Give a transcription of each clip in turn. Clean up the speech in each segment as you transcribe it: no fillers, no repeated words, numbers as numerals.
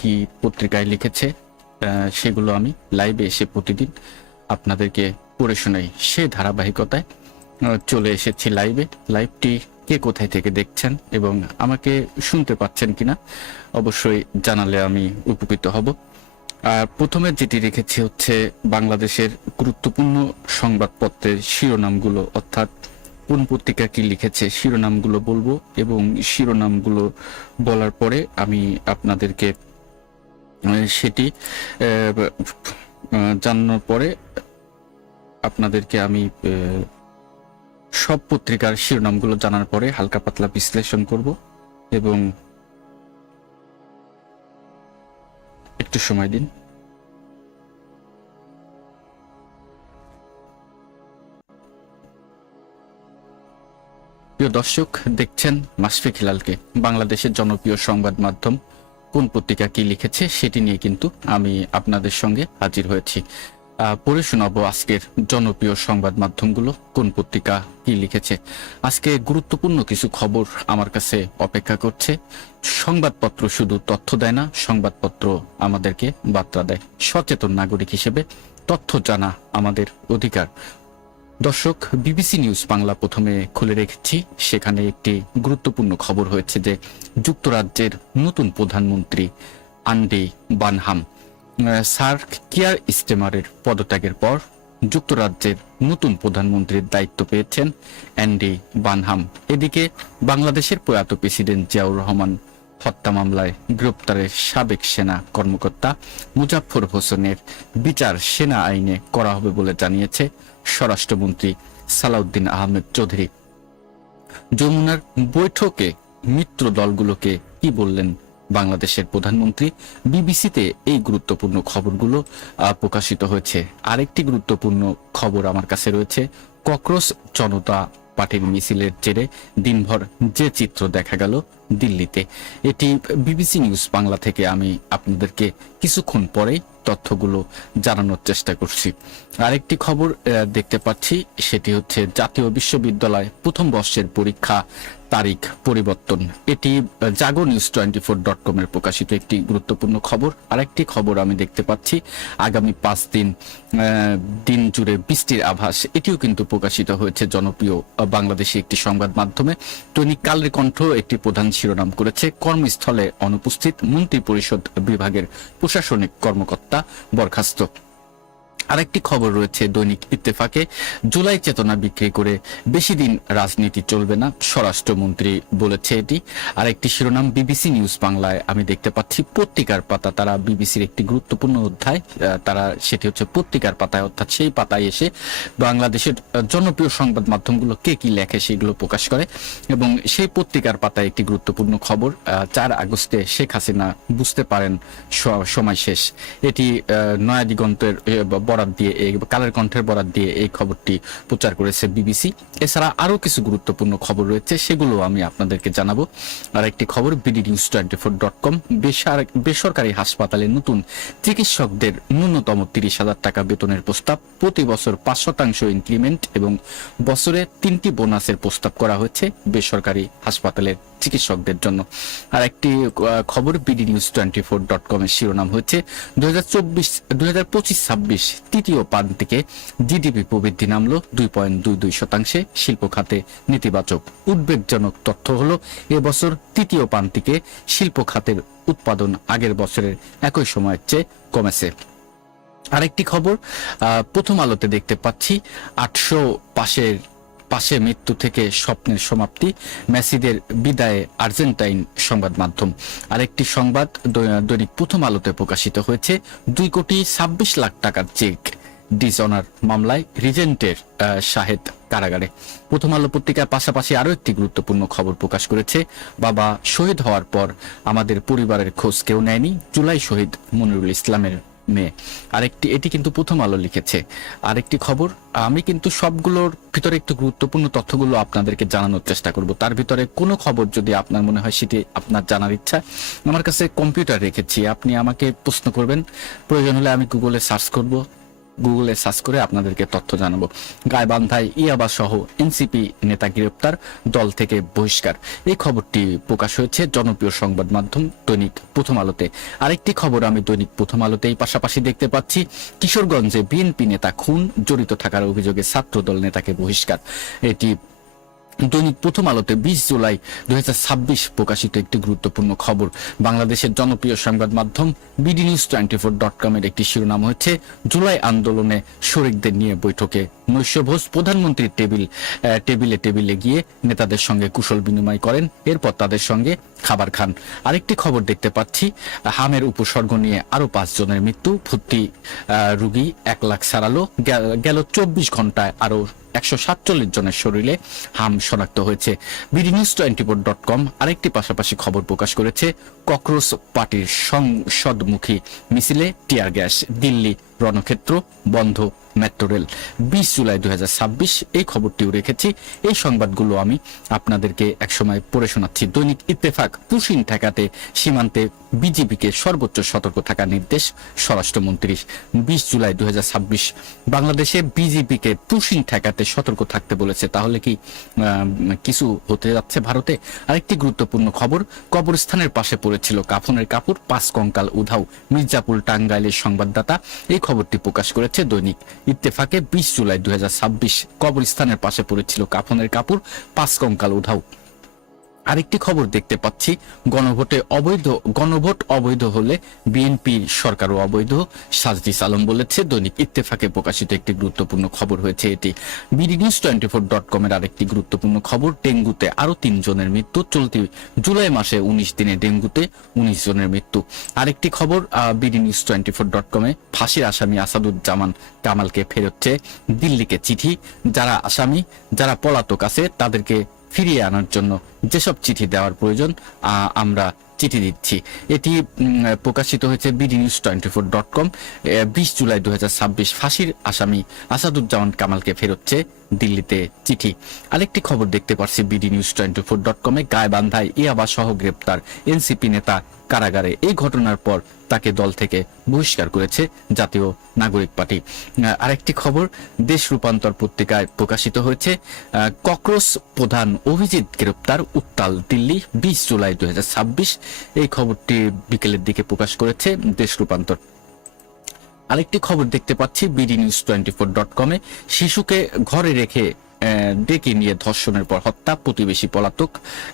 কি পত্রিকায় লিখেছে সেগুলো আমি লাইভে এসে প্রতিদিন আপনাদেরকে পড়ে শোনাই। সে ধারাবাহিকতায় চলে এসেছি লাইভটি কে কোথায় থেকে দেখছেন এবং আমাকে শুনতে পাচ্ছেন কিনা অবশ্যই জানালে আমি উপকৃত হব। আর প্রথমে যেটি রেখেছি হচ্ছে বাংলাদেশের গুরুত্বপূর্ণ সংবাদপত্রের শিরোনামগুলো, অর্থাৎ কোন পত্রিকা কি লিখেছে শিরোনামগুলো বলবো এবং শিরোনামগুলো বলার পরে আমি আপনাদেরকে সেটি জানানোর পরে আপনাদেরকে আমি সব পত্রিকার শিরোনামগুলো জানার পরে হালকা পাতলা বিশ্লেষণ করব এবং একটু সময় দিন। প্রিয় দর্শক, দেখছেন মাশফিক হিলালকে। বাংলাদেশের জনপ্রিয় সংবাদ মাধ্যম কোন পত্রিকা কি লিখেছে সেটি নিয়ে কিন্তু আমি আপনাদের সঙ্গে হাজির হয়েছি। পড়ে শোনাবো আজকের জনপ্রিয় সংবাদ মাধ্যমগুলো কোন পত্রিকা কি লিখেছে। আজকে গুরুত্বপূর্ণ কিছু খবর আমার কাছে অপেক্ষা করছে। সংবাদপত্র শুধু তথ্য দেয় না, সংবাদপত্র আমাদেরকে বার্তা দেয়। সচেতন নাগরিক হিসেবে তথ্য জানা আমাদের অধিকার। দর্শক, বিবিসি নিউজ বাংলা প্রথমে খুলে রেখেছি। সেখানে একটি গুরুত্বপূর্ণ খবর হয়েছে যে যুক্তরাজ্যের নতুন প্রধানমন্ত্রী আন্ডি বানহাম স্যার কিয়ার স্টেমারের পদত্যাগের পর যুক্তরাজ্যের নতুন প্রধানমন্ত্রীর দায়িত্ব পেয়েছেন অ্যান্ডি বানহাম। এদিকে বাংলাদেশের প্রয়াত প্রেসিডেন্ট জিয়াউর রহমান হত্যা মামলায় গ্রেপ্তারের সাবেক সেনা কর্মকর্তা মুজাফফর হোসেনের বিচার সেনা আইনে করা হবে বলে জানিয়েছে স্বরাষ্ট্রমন্ত্রী সালাউদ্দিন আহমেদ চৌধুরী। যমুনার বৈঠকে মিত্র দলগুলোকে কি বললেন বাংলাদেশের প্রধানমন্ত্রী? বিবিসিতে এই গুরুত্বপূর্ণ খবরগুলো প্রকাশিত হয়েছে। আরেকটি গুরুত্বপূর্ণ খবর আমার কাছে রয়েছে। ককরোচ জনতা পার্টির মিছিলের জেরে দিনভর যে চিত্র দেখা গেল দিল্লিতে। এটি বিবিসি নিউজ বাংলা থেকে আমি আপনাদেরকে কিছুক্ষণ পরেই তথ্যগুলো জানানোর চেষ্টা করছি। আরেকটি খবর দেখতে পাচ্ছি, সেটি হচ্ছে জাতীয় বিশ্ববিদ্যালয় প্রথম বর্ষের পরীক্ষা তারিখ পরিবর্তন। এটি জাগো নিউজ 24.com এর প্রকাশিত একটি গুরুত্বপূর্ণ খবর। আরেকটি খবর আমি দেখতে পাচ্ছি, আগামী 5 দিন জুড়ে বৃষ্টির আভাস। এটিও কিন্তু প্রকাশিত হয়েছে জনপ্রিয় বাংলাদেশি একটি সংবাদ মাধ্যমে। দৈনিক কালের কণ্ঠ একটি প্রধান শিরোনাম করেছে, কর্মস্থলে অনুপস্থিত মন্ত্রী পরিষদ বিভাগের প্রশাসনিক কর্মকর্তা বরখাস্ত। আরেকটি খবর রয়েছে দৈনিক ইত্তেফাকে, জুলাই চেতনা বিক্রি করে বেশি দিন রাজনীতি চলবে না, স্বরাষ্ট্রমন্ত্রী বলেছে এটি। আরেকটি শিরোনাম বিবিসি নিউজ বাংলায় আমি দেখতে পাচ্ছি পত্রিকার পাতা, তারা বিবিসির একটি গুরুত্বপূর্ণ অধ্যায়, তারা সেটি হচ্ছে পত্রিকার পাতায়, অর্থাৎ সেই পাতায় এসে বাংলাদেশের জনপ্রিয় সংবাদ মাধ্যমগুলো কে কি লেখে সেগুলো প্রকাশ করে। এবং সেই পত্রিকার পাতায় একটি গুরুত্বপূর্ণ খবর, 4 আগস্টে শেখ হাসিনা বুঝতে পারেন সময় শেষ। এটি নয়া দিগন্তের বরাত দিয়ে, কালের কণ্ঠের বরাত দিয়ে এই খবরটি প্রচার করেছে বিবিসি। এছাড়া আরো কিছু গুরুত্বপূর্ণ খবর রয়েছে, সেগুলো আমি আপনাদেরকে জানাবো। আর একটি খবর বিডি নিউজ 24.com, বেসরকারি হাসপাতালে নতুন চিকিৎসকদের ন্যূনতম 30,000 টাকা বেতনের প্রস্তাব, প্রতি বছর 5% ইনক্রিমেন্ট এবং বছরে 3টি বোনাসের প্রস্তাব করা হয়েছে বেসরকারি হাসপাতালের চিকিৎসকদের জন্য। আর একটি খবর বিডি নিউজ 24.com এর শিরোনাম হয়েছে 2025-26 তৃতীয় প্রান্তিকে জিডিপি প্রবৃদ্ধি নামলো 2.22%। শিল্প খাতে নেতিবাচক। উদ্বেগজনক তথ্য হলো এবছর তৃতীয় প্রান্তিকে শিল্প খাতের উৎপাদন আগের বছরের একই সময়ের চেয়ে কমেছে। আরেকটি খবর প্রথম আলোতে দেখতে পাচ্ছি, 800 পাশে মৃত্যু থেকে স্বপ্নের সমাপ্তি, মেসিদের বিদায়ে আর্জেন্টাইন সংবাদ মাধ্যম। আরেকটি সংবাদ দৈনিক প্রথম আলোতে প্রকাশিত হয়েছে, 2,26 লাখ টাকার চেক ডিসঅনার মামলায় রিজেন্টের শাহেদ কারাগারে। প্রথম আলো পত্রিকার পাশাপাশি আরো একটি গুরুত্বপূর্ণ খবর প্রকাশ করেছে, বাবা শহীদ হওয়ার পর আমাদের পরিবারের খোঁজ কেউ নেয়নি, জুলাই শহীদ মনিরুল ইসলামের মেয়ে। এটি কিন্তু প্রথম আলো লিখেছে। আরেকটি খবর, আমি কিন্তু সবগুলোর ভিতরে একটু গুরুত্বপূর্ণ তথ্যগুলো আপনাদেরকে জানানোর চেষ্টা করব। তার ভিতরে কোনো খবর যদি আপনার মনে হয় সেটি আপনার জানার ইচ্ছা, আমার কাছে কম্পিউটার রেখেছি, আপনি আমাকে প্রশ্ন করবেন, প্রয়োজন হলে আমি গুগলে সার্চ করব, গুগলে সার্চ করে আপনাদেরকে তথ্য জানাবো। গাইবান্ধায় ইয়াবা সহ এনসিপি নেতা গ্রেপ্তার, দল থেকে বহিষ্কার, এই খবরটি প্রকাশ হয়েছে জনপ্রিয় সংবাদ মাধ্যম দৈনিক প্রথম আলোতে। আরেকটি খবর আমি দৈনিক প্রথম আলোতেই পাশাপাশি দেখতে পাচ্ছি, কিশোরগঞ্জে বিএনপি নেতা খুন, জড়িত থাকার অভিযোগে ছাত্রদল নেতাকে বহিষ্কার। এটি দৈনিক প্রথম আলোতে 20 জুলাই 2026 প্রকাশিত একটি গুরুত্বপূর্ণ খবর। বাংলাদেশের জনপ্রিয় সংবাদ মাধ্যম bdnews24.com এর একটি শিরোনাম হচ্ছে, জুলাই আন্দোলনে শরিকদের নিয়ে বৈঠকে নৈশভোজ, প্রধানমন্ত্রীর টেবিলে গিয়ে নেতাদের সঙ্গে কুশল বিনিময় করেন, এরপর তাদের সঙ্গে খাবার খান। আরেকটি খবর দেখতে পাচ্ছি, হামের উপসর্গ নিয়ে আরো 5 জনের মৃত্যু, ভর্তি রোগী 1 লাখ ছাড়ালো, গেল 24 ঘন্টায় আরো 147 জনের শরীরে হাম শনাক্ত হয়েছে। bdnews24.com আরেকটি পাশাপাশি খবর প্রকাশ করেছে, ককরোচ পার্টির সংসদমুখী মিছিলে টিয়ার গ্যাস, দিল্লি রণক্ষেত্র বন্ধ মেট্রো রেল। 20 জুলাই 2026 এই খবরটিও রেখেছি। এই সংবাদগুলো আমি আপনাদেরকে একসময় পড়ে শোনাচ্ছি। দৈনিক ইত্তেফাক, পুশিন ঠেকাতে সীমান্তে বিজেপিকে সর্বোচ্চ সতর্ক থাকার নির্দেশ স্বরাষ্ট্রমন্ত্রীর। 20 জুলাই 2026 বাংলাদেশে বিজেপিকে পুশিন ঠেকাতে সতর্ক থাকতে বলেছে। তাহলে কি কিছু হতে যাচ্ছে ভারতে? আরেকটি গুরুত্বপূর্ণ খবর, কবরস্থানের পাশে পড়েছিল কাফনের কাপড়, 5 কঙ্কাল উধাও, মির্জাপুর টাঙ্গাইলের সংবাদদাতা এই খবরটি প্রকাশ করেছে দৈনিক ইত্তেফাকে। 20 জুলাই 2026 কবরস্থানের পাশে পড়েছিল কাফনের কাপড়, 5 কঙ্কাল উধাও। আরেকটি খবর দেখতে পাচ্ছি, গণভোট অবৈধ হলে বিএনপি সরকারও অবৈধ, সাজদিস আলম বলেছে। দৈনিক ইত্তেফাকে প্রকাশিত একটি গুরুত্বপূর্ণ খবর হয়েছে এটি। bdnews24.com এর আরেকটি গুরুত্বপূর্ণ খবর, ডেঙ্গুতে আরো 3 জনের মৃত্যু, চলতি জুলাই মাসে 19 দিনে ডেঙ্গুতে 19 জনের মৃত্যু। আরেকটি খবর bdnews24.com এ, ফাঁসির আসামি আসাদুজ্জামান কামালকে ফেরত দিল্লিকে চিঠি, যারা আসামি, যারা পলাতক আছে তাদেরকে ফিরিয়ে আনার জন্য যেসব চিঠি দেওয়ার প্রয়োজন আমরা চিঠি দিচ্ছি। এটি প্রকাশিত হয়েছে bdnews24.com। 20 জুলাই 2026 ফাঁসির আসামি আসাদুজ্জামান কামালকে ফেরত দিল্লিতে চিঠি। আরেকটি খবর দেখতে পাচ্ছি bdnews24.com এ, গাইবান্ধায় ইয়াবা সহ গ্রেপ্তার এনসিপি নেতা কারাগারে। এই ঘটনার পর তাকে দল থেকে বহিষ্কার করেছে জাতীয় নাগরিক পার্টি। আরেকটি খবর দেশ রূপান্তর পত্রিকায় প্রকাশিত হয়েছে, ককরোচ প্রধান অভিজিৎ গ্রেপ্তার, উত্তাল দিল্লি। 20 জুলাই 2026 এই খবরটি বিকেলের দিকে প্রকাশ করেছে দেশ রূপান্তর। আরেকটি খবর দেখতে পাচ্ছি bdnews24.com এ, শিশুকে ঘরে রেখে ডেকে নিয়ে ধর্ষণের পর হত্যা, প্রতিবেশী পলাতক,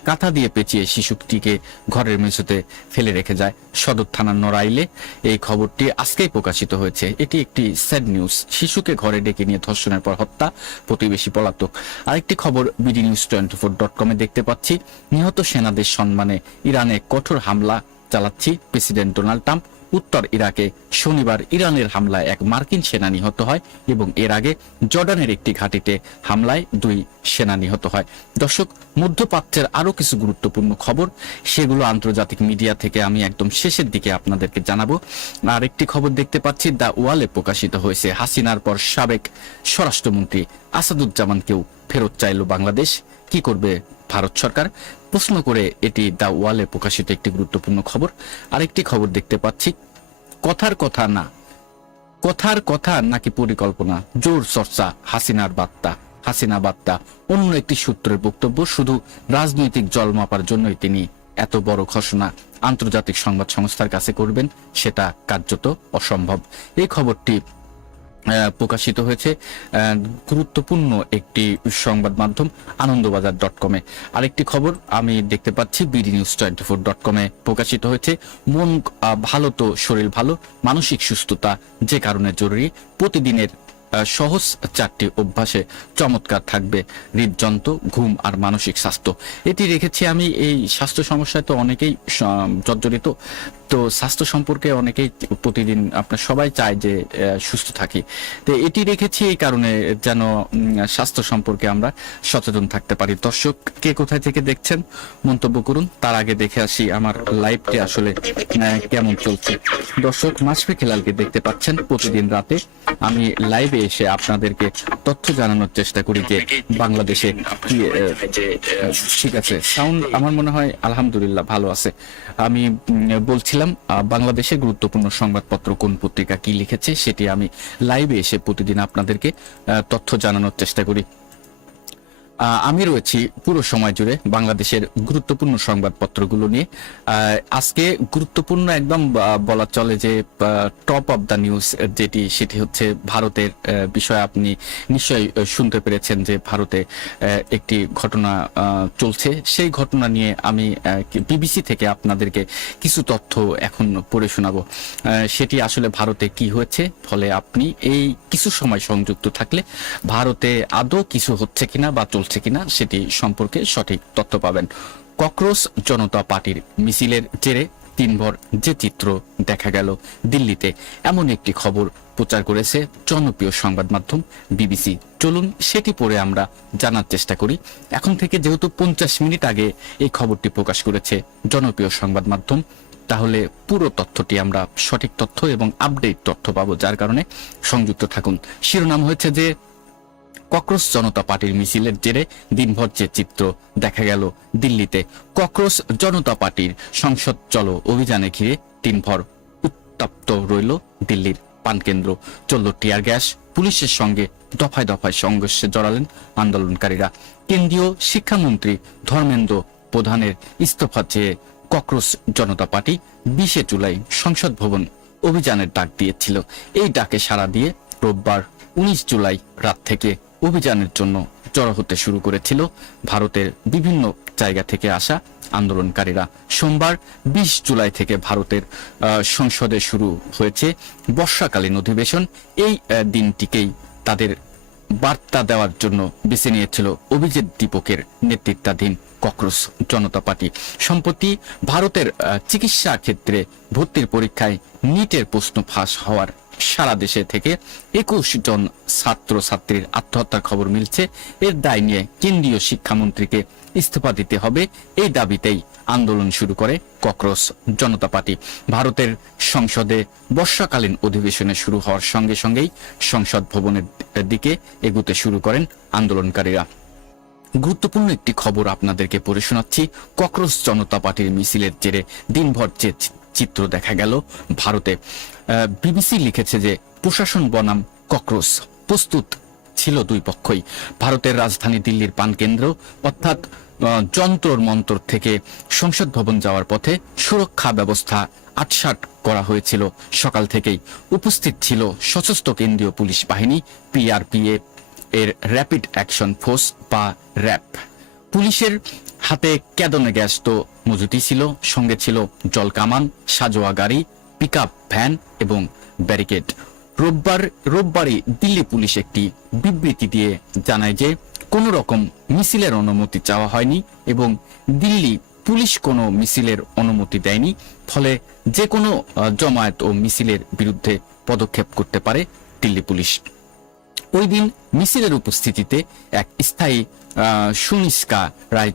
কাঁথা দিয়ে পেঁচিয়ে শিশুটিকে ঘরের মেঝেতে ফেলে রেখে যায় সদর থানার নড়াইলে। এই খবরটি আজকেই প্রকাশিত হয়েছে। এটি একটি স্যাড নিউজ, শিশুকে ঘরে ডেকে নিয়ে ধর্ষণের পর হত্যা, প্রতিবেশী পলাতক। আরেকটি খবর bdnews24.com এ দেখতে পাচ্ছি, নিহত সেনাদের সম্মানে ইরানে কঠোর হামলা চালাচ্ছি প্রেসিডেন্ট ডোনাল্ড ট্রাম্প। উত্তর ইরাকে শনিবার ইরানের হামলায় 1 মার্কিন সেনা নিহত হয় এবং এর আগে জর্ডানের একটি ঘাঁটিতে হামলায় 2 সেনা নিহত হয়। দর্শক, মধ্যপ্রাচ্যের আরো কিছু গুরুত্বপূর্ণ খবর, সেগুলো আন্তর্জাতিক মিডিয়া থেকে আমি একদম শেষের দিকে আপনাদেরকে জানাবো। আর একটি খবর দেখতে পাচ্ছি, দ্য ওয়ালে প্রকাশিত হয়েছে, হাসিনার পর সাবেক স্বরাষ্ট্রমন্ত্রী আসাদুজ্জামানকেও ফেরত চাইল বাংলাদেশ, কি করবে ভারত সরকার, প্রশ্ন করে এটি দ্য ওয়ালে প্রকাশিত একটি গুরুত্বপূর্ণ খবর। আরেকটি খবর দেখতে পাচ্ছি, কথার কথা নাকি পরিকল্পনা, জোর চর্চা, হাসিনা বার্তা। অন্য একটি সূত্রের বক্তব্য, শুধু রাজনৈতিক জল মাপার জন্যই তিনি এত বড় ঘোষণা আন্তর্জাতিক সংবাদ সংস্থার কাছে করবেন, সেটা কার্যত অসম্ভব। এই খবরটি প্রকাশিত হয়েছে গুরুত্বপূর্ণ একটি সংবাদ মাধ্যম আনন্দবাজার.com এ। আরেকটি খবর আমি দেখতে পাচ্ছি bdnews24.com এ প্রকাশিত হয়েছে, মন ভালো তো শরীর ভালো, মানসিক সুস্থতা যে কারণে জরুরি, প্রতিদিনের সহজ 4টি অভ্যাসে চমৎকার থাকবে হৃদযন্ত্র, ঘুম আর মানসিক স্বাস্থ্য। এটি রেখেছি আমি। এই স্বাস্থ্য সমস্যায় তো অনেকেই জর্জরিত, তো স্বাস্থ্য সম্পর্কে অনেকেই প্রতিদিন আপনার সবাই চায় যে সুস্থ থাকি, তো এটি রেখেছি এই কারণে যেন স্বাস্থ্য সম্পর্কে আমরা সচেতন থাকতে পারি। দর্শক, কে কোথায় থেকে দেখছেন মন্তব্য করুন। তার আগে দেখে আসি আমার লাইভটি আসলে কেমন চলছে। দর্শক, মাশফিক হেলালকে দেখতে পাচ্ছেন প্রতিদিন রাতে আমি লাইভে এসে আপনাদেরকে তথ্য জানানোর চেষ্টা করি যে বাংলাদেশে কি ঠিক আছে সাউন্ড আমার মনে হয় আলহামদুলিল্লাহ ভালো আছে। আমি বলছিলাম বাংলাদেশের গুরুত্বপূর্ণ সংবাদপত্র কোন পত্রিকা কি লিখেছে সেটি আমি লাইভে এসে প্রতিদিন আপনাদেরকে তথ্য জানানোর চেষ্টা করি। আমি রয়েছি পুরো সময় জুড়ে বাংলাদেশের গুরুত্বপূর্ণ সংবাদপত্রগুলো নিয়ে। আজকে গুরুত্বপূর্ণ একদম বলা চলে যে টপ অফ দ্য নিউজ যেটি সেটি হচ্ছে ভারতের বিষয়ে। আপনি নিশ্চয়ই শুনতে পেরেছেন যে ভারতে একটি ঘটনা চলছে। সেই ঘটনা নিয়ে আমি বিবিসি থেকে আপনাদেরকে কিছু তথ্য এখন পড়ে শোনাবো। সেটি আসলে ভারতে কি হয়েছে, ফলে আপনি এই কিছু সময় সংযুক্ত থাকলে ভারতে আদৌ কিছু হচ্ছে কিনা বা চলছে কিনা সেটি সম্পর্কে সঠিক তথ্য পাবেন। ককরোচ জনতা পার্টির মিছিলের জেরে দিনভর যে চিত্র দেখা গেল দিল্লিতে, এমন একটি খবর প্রচার করেছে জনপ্রিয় সংবাদ মাধ্যম বিবিসি। চলুন সেটি পড়ে আমরা জানার চেষ্টা করি। এখন থেকে যেহেতু 50 মিনিট আগে এই খবরটি প্রকাশ করেছে জনপ্রিয় সংবাদ মাধ্যম, তাহলে পুরো তথ্যটি আমরা সঠিক তথ্য এবং আপডেট তথ্য পাবো, যার কারণে সংযুক্ত থাকুন। শিরোনাম হয়েছে যে ককরোচ জনতা পার্টির মিছিলের জেরে দিনভর যে চিত্র দেখা গেল দিল্লিতে। ককরোচ জনতা পার্টির সংসদ চলো অভিযানে ঘিরে দিনভর উত্তপ্ত রইল দিল্লির পানকেন্দ্র। চলল টিয়ার গ্যাস, পুলিশের সঙ্গে দফায় দফায় সংঘর্ষে জড়ালেন আন্দোলনকারীরা। কেন্দ্রীয় শিক্ষামন্ত্রী ধর্মেন্দ্র প্রধানের ইস্তফা চেয়ে ককরোচ জনতা পার্টি 20 জুলাই সংসদ ভবন অভিযানের ডাক দিয়েছিল। এই ডাকে সাড়া দিয়ে রোববার 19 জুলাই রাত থেকে অভিযানের জন্য জড়ো হতে শুরু করেছিল ভারতের বিভিন্ন জায়গা থেকে আসা আন্দোলনকারীরা। সোমবার 20 জুলাই থেকে ভারতের সংসদে শুরু হয়েছে বর্ষাকালীন অধিবেশন। এই দিনটিকেই তাদের বার্তা দেওয়ার জন্য বেছে নিয়েছিল অভিজিৎ দীপকের নেতৃত্বাধীন ককরোচ জনতা পার্টি। সম্প্রতি ভারতের চিকিৎসা ক্ষেত্রে ভর্তির পরীক্ষায় নিটের প্রশ্ন ফাঁস হওয়ার সারা দেশে থেকে 21 জন ছাত্র ছাত্রীর আত্মহত্যার খবর মিলছে। এর দায় নিয়ে কেন্দ্রীয় শিক্ষামন্ত্রীকে ইস্তফা দিতে হবে, এই দাবিতেই আন্দোলন শুরু করে ককরোচ জনতা পার্টি। ভারতের সংসদে বর্ষাকালীন অধিবেশনে শুরু হওয়ার সঙ্গে সঙ্গেই সংসদ ভবনের দিকে এগুতে শুরু করেন আন্দোলনকারীরা। গুরুত্বপূর্ণ একটি খবর আপনাদেরকে পড়ে শোনাচ্ছি। ককরোচ জনতা পার্টির মিছিলের জেরে দিনভর যে চিত্র দেখা গেল ভারতে। বিবিসি লিখেছে যে প্রশাসন বনাম ককরোচ প্রস্তুত ছিল দুই পক্ষই। ভারতের রাজধানী দিল্লির প্রাণকেন্দ্র অর্থাৎ যন্তর মন্তর থেকে সংসদ ভবন যাওয়ার পথে সুরক্ষা ব্যবস্থা আটসাট করা হয়েছিল। সকাল থেকেই উপস্থিত ছিল সশস্ত্র কেন্দ্রীয় পুলিশ বাহিনী পিআরপিএফ এর র্যাপিড অ্যাকশন ফোর্স বা র্যাপ। পুলিশের হাতে ক্যাদনে গ্যাস তো মজুতি ছিল, সঙ্গে ছিল জলকামান, সাজোয়া গাড়ি, পিকআপ ভ্যান এবং ব্যারিকেড। রোববারই দিল্লি পুলিশ একটি বিবৃতি দিয়ে জানায় যে কোনো রকম মিছিলের অনুমতি চাওয়া হয়নি এবং দিল্লি পুলিশ কোনো মিছিলের অনুমতি দেয়নি, ফলে যে কোনো জমায়েত ও মিছিলের বিরুদ্ধে পদক্ষেপ করতে পারে দিল্লি পুলিশ। ওই দিন মিছিলের উপস্থিতিতে এক স্থায়ী সুনিষ্কা রায়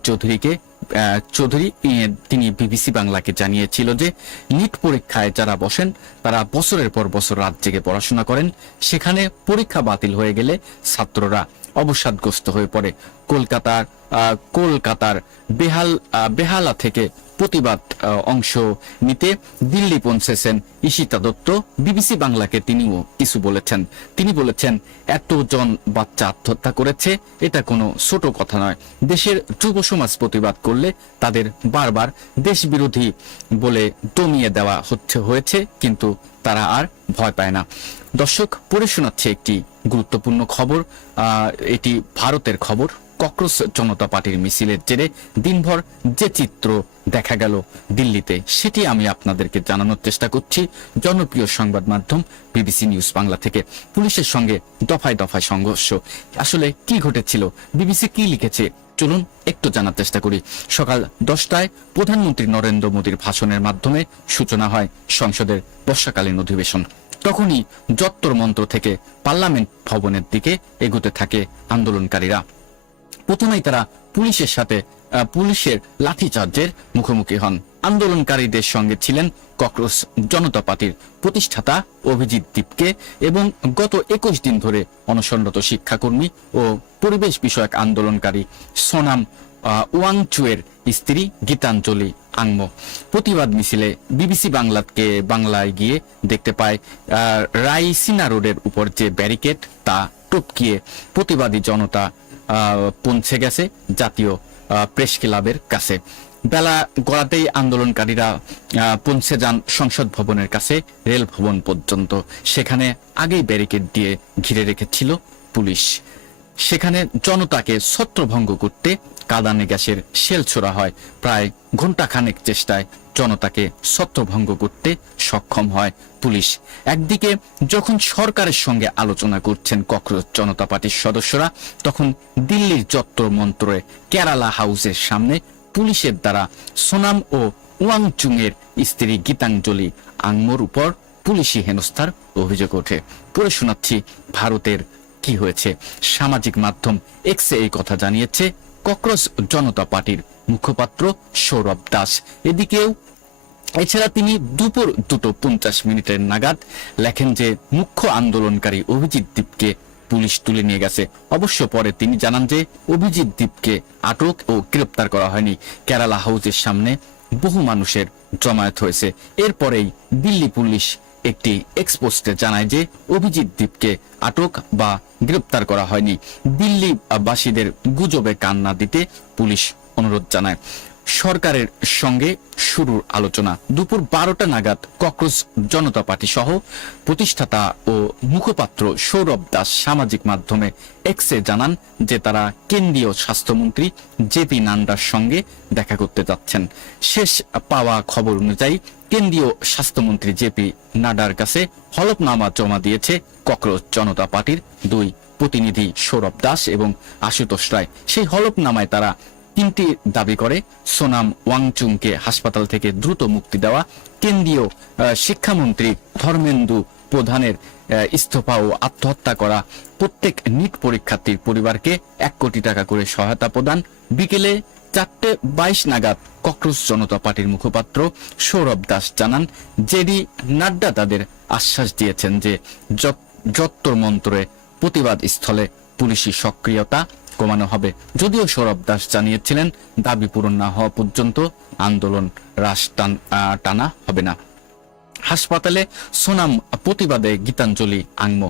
চৌধুরী তিনি বিবিসি বাংলাকে জানিয়েছিল যে নিট পরীক্ষায় যারা বসেন তারা বছরের পর বছর রাত জেগে পড়াশোনা করেন। সেখানে পরীক্ষা বাতিল হয়ে গেলে ছাত্ররা অবসাদগ্রস্ত হয়ে পড়ে। কলকাতার বেহালা থেকে প্রতিবাদ অংশ নিতে দিল্লি পৌঁছেছেন ঈশিতা দত্ত। বিবিসি বাংলাকে তিনিও কিছু বলেছেন। তিনি বলেছেন, এতজন বাচ্চা আত্মহত্যা করেছে, এটা কোনো ছোট কথা নয়। দেশের যুব সমাজ প্রতিবাদ করলে তাদের বারবার দেশ বিরোধী বলে দমিয়ে দেওয়া হয়েছে, কিন্তু তারা আর ভয় পায় না। দর্শক, পড়ে শোনাচ্ছে একটি গুরুত্বপূর্ণ খবর। এটি ভারতের খবর। ককরোচ জনতা পার্টির মিছিলের জেরে দিনভর যে চিত্র দেখা গেল দিল্লিতে, সেটি আমি আপনাদেরকে জানানোর চেষ্টা করছি জনপ্রিয় সংবাদ মাধ্যম বিবিসি নিউজ বাংলা থেকে। পুলিশের সঙ্গে দফায় দফায় সংঘর্ষ, আসলে কি ঘটেছিল, বিবিসি কি লিখেছে, চলুন একটু জানার চেষ্টা করি। সকাল 10টায় প্রধানমন্ত্রী নরেন্দ্র মোদীর ভাষণের মাধ্যমে সূচনা হয় সংসদের বর্ষাকালীন অধিবেশন। তখনই যত্তর মন্ত্র থেকে পার্লামেন্ট ভবনের দিকে এগোতে থাকে আন্দোলনকারীরা। প্রথমেই তারা পুলিশের সাথে পুলিশের লাঠিচার্জের মুখোমুখি হন। আন্দোলনকারীদের সঙ্গে ছিলেন ককরোচ জনতা পার্টির প্রতিষ্ঠাতা অভিজিৎ দীপকে এবং গত 21 দিন ধরে অনশনরত শিক্ষাকর্মী ও পরিবেশ বিষয়ক আন্দোলনকারী সোনাম ওয়াংচুয়ের স্ত্রী গীতাঞ্জলি আংমো। প্রতিবাদ মিছিলে বিবিসি বাংলায় গিয়ে দেখতে পায় রাইসিনা রোডের উপর যে ব্যারিকেড তা টপকিয়ে প্রতিবাদী জনতা পৌঁছে গেছে জাতীয় প্রেস ক্লাবের কাছে। বেলা গড়াতেই আন্দোলনকারীরা পৌঁছে যান সংসদ ভবনের কাছে রেল ভবন পর্যন্ত। সেখানে আগেই ব্যারিকেড দিয়ে ঘিরে রেখেছিল পুলিশ। সেখানে জনতাকে ছত্রভঙ্গ করতে কাঁদানে গ্যাসের শেল ছোড়া হয়। প্রায় ঘণ্টাখানেক চেষ্টায় জনতাকে ছত্রভঙ্গ করতে সক্ষম হয় পুলিশ। একদিকে যখন সরকারের সঙ্গে আলোচনা করছেন ককরোচ জনতা পার্টির সদস্যরা, তখন দিল্লির যত্র মন্ত্রে কেরালা হাউসের সামনে পুলিশের দ্বারা সোনাম ও ওয়াংচুং এর স্ত্রী গীতাঞ্জলি আংমোর উপর পুলিশি হেনস্থার অভিযোগ ওঠে। পড়ে শোনাচ্ছি ভারতের কি হয়েছে। সামাজিক মাধ্যম এক্সে এই কথা জানিয়েছে ককরোচ জনতা পার্টির মুখপাত্র সৌরভ দাস। এছাড়া তিনি দুপুর 2:50 নাগাদ লেখেন যে মুখ্য আন্দোলনকারী অভিজিৎ দীপকে পুলিশ তুলে নিয়ে গেছে। অবশ্য পরে তিনি জানান যে অভিজিৎ দীপকে আটক ও গ্রেপ্তার করা হয়নি। কেরালা হাউসের সামনে বহু মানুষের জমায়েত হয়েছে। এরপরেই দিল্লি পুলিশ একটি এক্সপোস্টে জানায় যে অভিজিৎ দীপকে আটক বা গ্রেপ্তার করা হয়নি। দিল্লিবাসীদের গুজবে কান না দিতে পুলিশ অনুরোধ জানায়। সরকারের সঙ্গে শুরুর আলোচনা। দুপুর 12টা নাগাদ ককরোচ জনতা পার্টি সহ প্রতিষ্ঠাতা ও মুখপাত্র সৌরভ দাস সামাজিক মাধ্যমে এক্সে জানান যে তারা কেন্দ্রীয় স্বাস্থ্যমন্ত্রী জেপি নাড্ডার সঙ্গে দেখা করতে যাচ্ছেন। শেষ পাওয়া খবর অনুযায়ী কেন্দ্রীয় স্বাস্থ্যমন্ত্রী জেপি নাড্ডার কাছে হলফনামা জমা দিয়েছে ককরোচ জনতা পার্টির দুই প্রতিনিধি সৌরভ দাস এবং আশুতোষ রায়। সেই হলফনামায় তারা তিনটি দাবি করে: সোনাম ওয়াংচুংকে হাসপাতাল থেকে দ্রুত মুক্তি দেওয়া, কেন্দ্রীয় শিক্ষামন্ত্রী ধর্মেন্দ্র প্রধানের ইস্তফা ও আত্মহত্যা করা, প্রত্যেক নিট পরীক্ষার্থীর পরিবারকে 1 কোটি টাকা করে সহায়তা প্রদান। বিকেলে 4:22 নাগাদ ককরোচ জনতা পার্টির মুখপাত্র সৌরভ দাস জানান, জেডি নাড্ডা তাদের আশ্বাস দিয়েছেন যে যত্তর মন্ত্রে প্রতিবাদ স্থলে পুলিশি সক্রিয়তা কমানো হবে। যদিও সৌরভ দাস জানিয়েছিলেন দাবি পূরণ না হওয়া পর্যন্ত আন্দোলন টানা হবে না। হাসপাতালে সোনাম প্রতিবাদে গীতাঞ্জলি আংমো।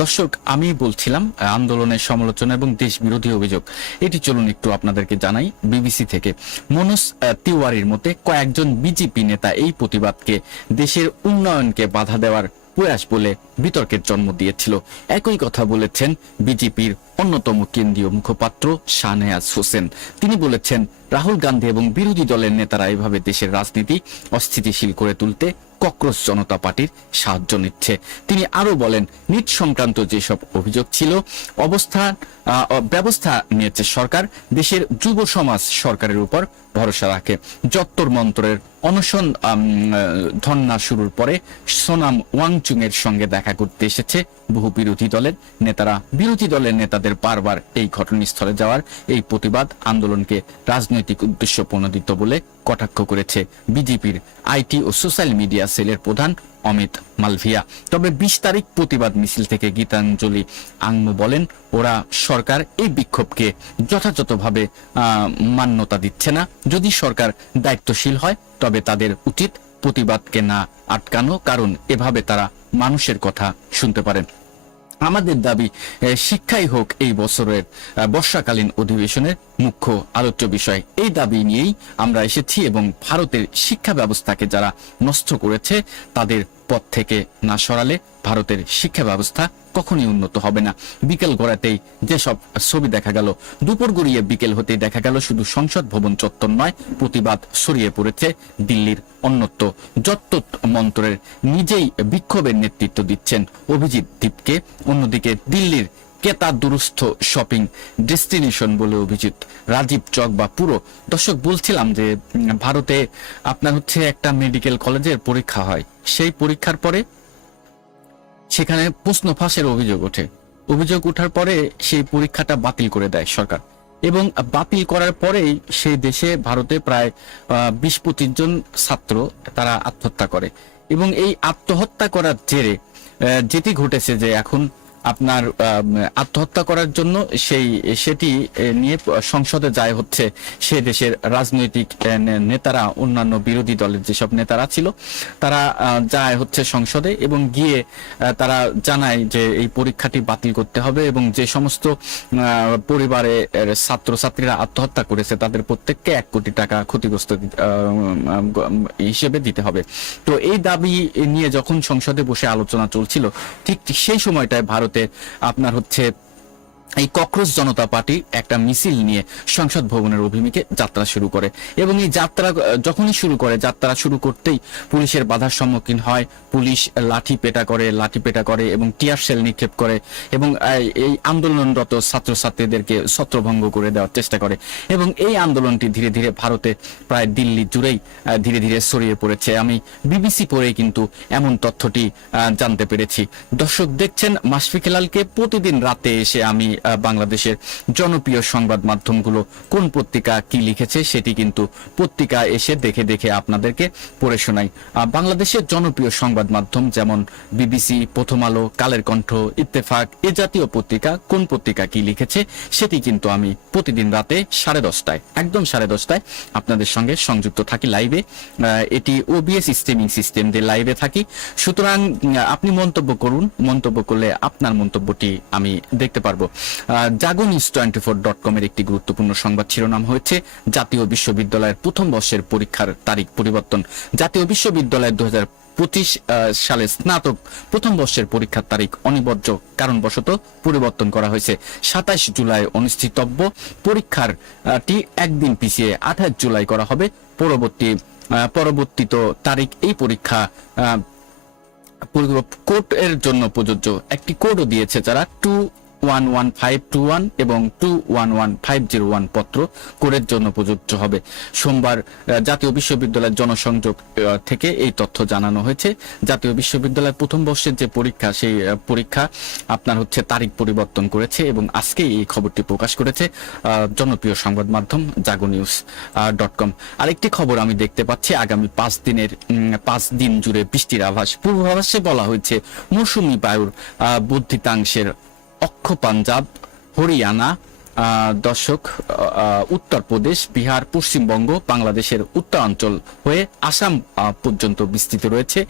দর্শক, আমি বলছিলাম আন্দোলনের সমালোচনা এবং দেশ বিরোধী অভিযোগ, এটি চলুন একটু আপনাদেরকে জানাই বিবিসি থেকে। মনোজ তিওয়ারির মতে কয়েকজন বিজেপি নেতা এই প্রতিবাদকে দেশের উন্নয়নকে বাধা দেওয়ার প্রয়াস বলে বিতর্কের জন্ম দিয়েছিল। একই কথা বলেছেন বিজেপির অন্যতম কেন্দ্রীয় মুখপাত্র শাহনেওয়াজ হোসেন। তিনি বলেছেন, রাহুল গান্ধী এবং বিরোধী দলের নেতারা এভাবে দেশের রাজনীতি অস্থিতিশীল করে তুলতে ককরোচ জনতা পার্টির সাহায্য নিচ্ছে। তিনি আরো বলেন, নিট সংক্রান্ত যেসব অভিযোগ ছিল ব্যবস্থা নিয়েছে সরকার। দেশের যুব সমাজ সরকারের উপর ভরসা রাখে। যত্তর মন্ত্রের অনশন ধর্না শুরুর পরে সোনাম ওয়াংচুং এর সঙ্গে দেখা করতে এসেছে বহু বিরোধী দলের নেতারা। বিরোধী দলের নেতাদের বারবার এই ঘটনাস্থলে যাওয়ার এই প্রতিবাদ আন্দোলনকে রাজনৈতিক উদ্দেশ্য প্রণোদিত বলে কটাক্ষ করেছে বিজেপির আইটি ও সোশ্যাল মিডিয়া সেলের প্রধান অমিত মালভিয়া। তবে 20 তারিখ প্রতিবাদ মিছিল থেকে গীতাঞ্জলি আংমো বলেন, ওরা সরকার এই বিক্ষোভকে যথাযথভাবে মান্যতা দিচ্ছে না। যদি সরকার দায়িত্বশীল হয় তবে তাদের উচিত প্রতিবাদকে না আটকানো, কারণ এভাবে তারা মানুষের কথা শুনতে পারেন। আমাদের দাবি শিক্ষাই হোক এই বছরের বর্ষাকালীন অধিবেশনের মুখ্য আলোচ্য বিষয়। এই দাবি নিয়েই আমরা এসেছি এবং ভারতের শিক্ষা ব্যবস্থাকে যারা নষ্ট করেছে তাদের পথ থেকে না সরালে ভারতের শিক্ষা ব্যবস্থা কখনই উন্নত হবে না। বিকেল গড়াতেই যেসব ছবি দেখা গেল, দুপুর গড়িয়ে বিকেল হতেই দেখা গেল শুধু সংসদ ভবন চত্বর নয়, প্রতিবাদ ছড়িয়ে পড়েছে দিল্লির অন্যত্র। যত্তর মন্ত্রের নিজেই বিক্ষোভের নেতৃত্ব দিচ্ছেন অভিজিৎ দীপকে। অন্যদিকে দিল্লির কেতা দুরস্থ শপিং ডেস্টিনেশন বলে অভিজিৎ রাজীব চক বা পুরো। দর্শক, বলছিলাম যে ভারতে আপনার একটা মেডিকেল কলেজের পরীক্ষা হয়, সেই পরীক্ষার পরে সেখানে প্রশ্ন ফাঁসের অভিযোগ ওঠে। অভিযোগ ওঠার পরে সেই পরীক্ষাটা বাতিল করে দেয় সরকার। এবং বাতিল করার পরেই সেই দেশে ভারতে প্রায় 20-25 জন ছাত্র তারা আত্মহত্যা করে। এবং এই আত্মহত্যা করার জেরে যেটি ঘটেছে যে এখন আপনার আত্মহত্যা করার জন্য সেটি নিয়ে সংসদে যায় হচ্ছে সে দেশের রাজনৈতিক নেতারা, অন্যান্য বিরোধী দলের যেসব নেতারা ছিল তারা যায় হচ্ছে সংসদে এবং গিয়ে তারা জানায় যে এই পরীক্ষাটি বাতিল করতে হবে এবং যে সমস্ত পরিবারে ছাত্রছাত্রীরা আত্মহত্যা করেছে তাদের প্রত্যেককে 1 কোটি টাকা ক্ষতিগ্রস্ত হিসেবে দিতে হবে। তো এই দাবি নিয়ে যখন সংসদে বসে আলোচনা চলছিল ঠিক সেই সময়টায় ভারতে আপনার হচ্ছে এই ককরোচ জনতা পার্টি একটা মিছিল নিয়ে সংসদ ভবনের অভিমুখে যাত্রা শুরু করে এবং এই যাত্রা যখনই শুরু করে, যাত্রা শুরু করতেই পুলিশের বাধার সম্মুখীন হয়। পুলিশ লাঠি পেটা করে এবং টিয়ার সেল নিক্ষেপ করে এবং এই আন্দোলনরত ছাত্রছাত্রীদেরকে ছত্রভঙ্গ করে দেওয়ার চেষ্টা করে এবং এই আন্দোলনটি ধীরে ধীরে ভারতে প্রায় দিল্লি জুড়েই ধীরে ধীরে ছড়িয়ে পড়েছে। আমি বিবিসি পড়েই কিন্তু এমন তথ্যটি জানতে পেরেছি। দর্শক দেখছেন মাশফিক হেলালকে। প্রতিদিন রাতে এসে আমি বাংলাদেশের জনপ্রিয় সংবাদ মাধ্যমগুলো কোন পত্রিকা কি লিখেছে সেটি কিন্তু পত্রিকা এসে দেখে দেখে আপনাদেরকে পড়ে শোনাই। বাংলাদেশের জনপ্রিয় সংবাদ মাধ্যম যেমন বিবিসি, প্রথম আলো, কালের কণ্ঠ, ইত্তেফাক এ জাতীয় পত্রিকা কোন পত্রিকা কি লিখেছে সেটি কিন্তু আমি প্রতিদিন রাতে 10:30 একদম 10:30 আপনাদের সঙ্গে সংযুক্ত থাকি লাইভে। এটি ওবিএস স্ট্রিমিং সিস্টেম দিয়ে লাইভে থাকি। সুতরাং আপনি মন্তব্য করুন, মন্তব্য করলে আপনার মন্তব্যটি আমি দেখতে পারবো। jagonews24.com এর একটি গুরুত্বপূর্ণ সংবাদ শিরোনাম হয়েছে জাতীয় বিশ্ববিদ্যালয়ের প্রথম বর্ষের পরীক্ষার তারিখ পরিবর্তন। জাতীয় বিশ্ববিদ্যালয়ের 2025 সালে স্নাতক প্রথম বর্ষের পরীক্ষার তারিখ অনিবার্য কারণবশত পরিবর্তন করা হয়েছে। 27 জুলাই অনুষ্ঠিতব্য পরীক্ষারটি একদিন পিছিয়ে 28 জুলাই করা হবে। পরবর্তীত তারিখ এই পরীক্ষা কোড এর জন্য প্রযোজ্য। একটি কোডও দিয়েছে যারা 211521 এবং 211501 পত্র কোডের জন্য প্রযোজ্য হবে। সোমবার জাতীয় বিশ্ববিদ্যালয়ের জনসংযোগ থেকে এই তথ্য জানানো হয়েছে। জাতীয় বিশ্ববিদ্যালয়ের প্রথম বর্ষের যে পরীক্ষা সেই পরীক্ষা আপনার হচ্ছে তারিখ পরিবর্তন করেছে এবং আজকে এই খবরটি প্রকাশ করেছে জনপ্রিয় সংবাদ মাধ্যম jagonews.com। আরেকটি খবর আমি দেখতে পাচ্ছি আগামী 5 দিন জুড়ে বৃষ্টির আভাস। পূর্বাভাসে বলা হয়েছে মৌসুমী বায়ুর বর্ধিতাংশের অক্ষ পাঞ্জাব, হরিয়ানা, দর্শক উত্তরপ্রদেশ, বিহার, পশ্চিমবঙ্গ, বাংলাদেশের উত্তরাঞ্চল হয়ে আসাম পর্যন্ত বিস্তৃত রয়েছে।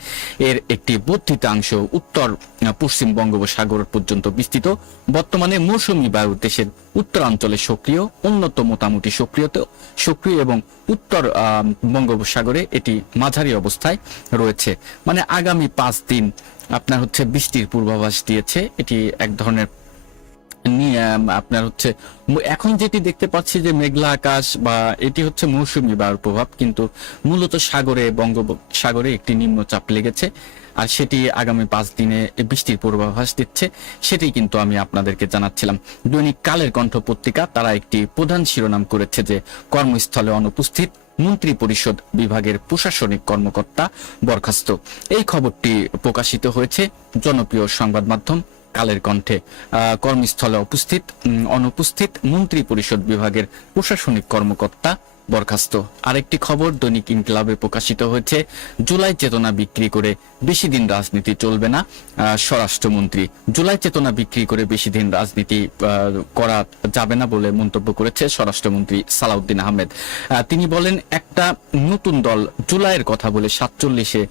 এর একটি বর্ধিতাংশ উত্তর পশ্চিম বঙ্গোপসাগর পর্যন্ত বিস্তৃত। বর্তমানে মৌসুমী বায়ু দেশের উত্তরাঞ্চলে সক্রিয়, অন্যত মোটামুটি সক্রিয় এবং উত্তর বঙ্গোপসাগরে এটি মাঝারি অবস্থায় রয়েছে। মানে আগামী 5 দিন আপনার হচ্ছে বৃষ্টির পূর্বাভাস দিয়েছে। এটি এক ধরনের আপনার হচ্ছে এখন যেটি দেখতে পাচ্ছি যে মেঘলা আকাশ বা এটি হচ্ছে মৌসুমী বায়ুর প্রভাব, কিন্তু মূলত বঙ্গোপসাগরে একটি নিম্নচাপ লেগেছে আর সেটি আগামী 5 দিনে বৃষ্টির পূর্বাভাস দিচ্ছে। সেটি কিন্তু আমি আপনাদেরকে জানাচ্ছিলাম। দৈনিক কালের কণ্ঠ পত্রিকা তারা একটি প্রধান শিরোনাম করেছে যে কর্মস্থলে অনুপস্থিত মন্ত্রী পরিষদ বিভাগের প্রশাসনিক কর্মকর্তা বরখাস্ত। এই খবরটি প্রকাশিত হয়েছে জনপ্রিয় সংবাদ মাধ্যম কালের কণ্ঠে। কর্মস্থলে অনুপস্থিত মন্ত্রী পরিষদ বিভাগের প্রশাসনিক কর্মকর্তা বরখাস্ত। আরেকটি খবর দৈনিক ইনকিলাবে প্রকাশিত হয়েছে জুলাই চেতনা বিক্রি করে বেশি দিন রাজনীতি চলবে না। স্বরাষ্ট্রমন্ত্রী জুলাই চেতনা বিক্রি করে বেশি দিন রাজনীতি করা যাবে না বলে মন্তব্য করেছে স্বরাষ্ট্রমন্ত্রী সালাউদ্দিন আহমেদ। তিনি বলেন একটা নতুন দল জুলাইয়ের কথা বলে 47-এ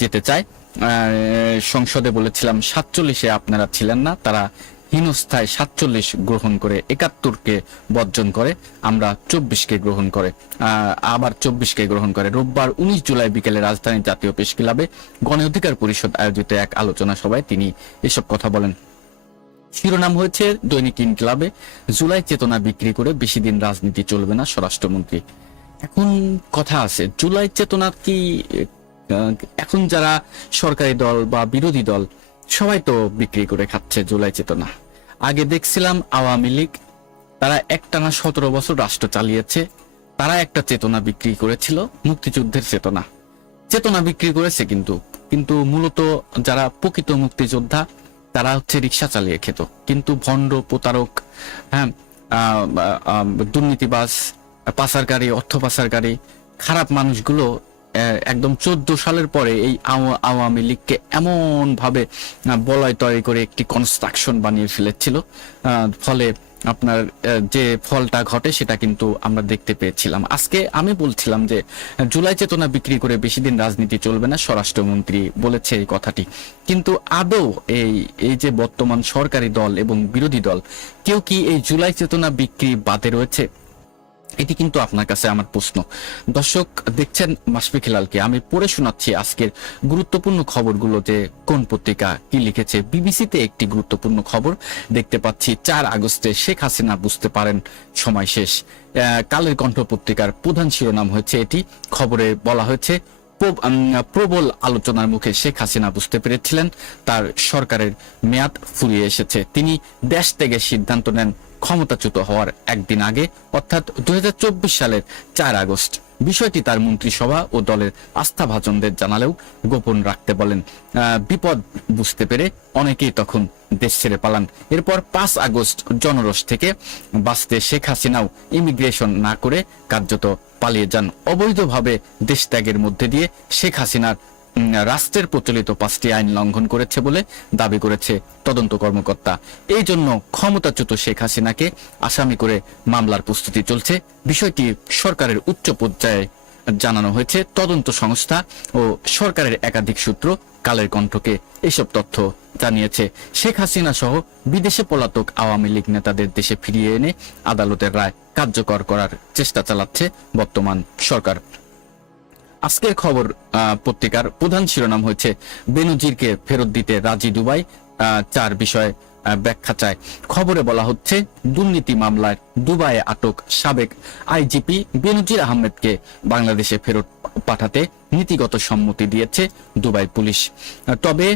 যেতে চায়। সংসদে বলেছিলাম 47-এ আপনারা ছিলেন না, তারা হীনস্থায় 47 গ্রহণ করে 71-কে বর্জন করে, আমরা 24-কে গ্রহণ করে আবার 24-কে গ্রহণ করে। রোববার 19 জুলাই বিকেলে রাজধানীর জাতীয় প্রেস ক্লাবে গণ অধিকার পরিষদ আয়োজিত এক আলোচনা সভায় তিনি এসব কথা বলেন। শিরোনাম হয়েছে দৈনিক ইনকিলাবে জুলাই চেতনা বিক্রি করে বেশি দিন রাজনীতি চলবে না স্বরাষ্ট্রমন্ত্রী। এখন কথা আছে জুলাই চেতনা কি এখন যারা সরকারি দল বা বিরোধী দল সবাই তো বিক্রি করে খাচ্ছে জুলাই চেতনা। আগে দেখছিলাম আওয়ামী লীগ, তারা একটানা 17 বছর রাষ্ট্র চালিয়েছে, তারা একটা চেতনা বিক্রি করেছিল, মুক্তিযুদ্ধের চেতনা বিক্রি করেছে। কিন্তু মূলত যারা প্রকৃত মুক্তিযোদ্ধা তারা হচ্ছে রিক্সা চালিয়ে খেত। কিন্তু ভণ্ড প্রতারক, হ্যাঁ, দুর্নীতিবাজ, পাচারকারী, অর্থ পাচারকারী, খারাপ মানুষগুলো একদম 14 সালের পরে এই আওয়ামী লীগকে এমন ভাবে বলয় তৈরি করে একটি কনস্ট্রাকশন বানিয়ে ফেলেছিল, ফলে আপনার যে ফলটা ঘটে সেটা কিন্তু আমরা দেখতে পেয়েছিলাম। আজকে আমি বলছিলাম যে জুলাই চেতনা বিক্রি করে বেশি দিন রাজনীতি চলবে না, স্বরাষ্ট্রমন্ত্রী বলেছে এই কথাটি, কিন্তু আদৌ এই যে বর্তমান সরকারি দল এবং বিরোধী দল কেউ কি এই জুলাই চেতনা বিক্রি বাদে রয়েছে? এটি কিন্তু আপনার কাছে আমার প্রশ্ন। দর্শক দেখছেন মাশফিক হেলালকে, আমি পড়ে শোনাচ্ছি আজকের গুরুত্বপূর্ণ খবরগুলো যে কোন পত্রিকা কি লিখেছে। বিবিসিতে একটি গুরুত্বপূর্ণ খবর দেখতে পাচ্ছি, 4 আগস্টে শেখ হাসিনা বুঝতে পারেন সময় শেষ। কালের কণ্ঠ পত্রিকার প্রধান শিরোনাম হয়েছে এটি। খবরে বলা হয়েছে প্রবল আলোচনার মুখে শেখ হাসিনা বুঝতে পেরেছিলেন তার সরকারের মেয়াদ ফুরিয়ে এসেছে। তিনি দেশ ত্যাগের সিদ্ধান্ত নেন ক্ষমতাচ্যুত হওয়ার একদিন আগে, অর্থাৎ 2024 সালের 4 আগস্ট। বিষয়টি তার মন্ত্রিসভা ও দলের আস্থাভাজনদের জানালেও গোপন রাখতে বলেন। বিপদ বুঝতে পেরে অনেকেই তখন দেশ ছেড়ে পালান। এরপর 5 আগস্ট জনরোষ থেকে বাঁচতে শেখ হাসিনাও ইমিগ্রেশন না করে কার্যত পালিয়ে যান। অবৈধভাবে দেশ ত্যাগের মধ্যে দিয়ে শেখ হাসিনার রাষ্ট্রের প্রচলিত 5টি আইন লঙ্ঘন করেছে বলে দাবি করেছে তদন্ত কর্মকর্তা। এই জন্য ক্ষমতাচ্যুত শেখ হাসিনাকে আসামি করে মামলার প্রস্তুতি চলছে। বিষয়টি সরকারের উচ্চ পর্যায়ে জানানো হয়েছে। তদন্ত সংস্থা ও সরকারের একাধিক সূত্র কালের কণ্ঠকে এসব তথ্য জানিয়েছে। শেখ হাসিনা সহ বিদেশে পলাতক আওয়ামী লীগ নেতাদের দেশে ফিরিয়ে এনে আদালতের রায় কার্যকর করার চেষ্টা চালাচ্ছে বর্তমান সরকার। আজকের খবর পত্রিকার প্রধান শিরোনাম হয়েছে বেনজিরকে ফেরত দিতে রাজি দুবাই, 4 বিষয়ে ব্যাখ্যা চায়। খবরে বলা হচ্ছে দুর্নীতি মামলায় দুবাইয়ে আটক সাবেক আইজিপি বেনজির আহমেদকে বাংলাদেশে ফেরত পাঠাতে নীতিগত সম্মতি দিয়েছে দুবাই পুলিশ। তবে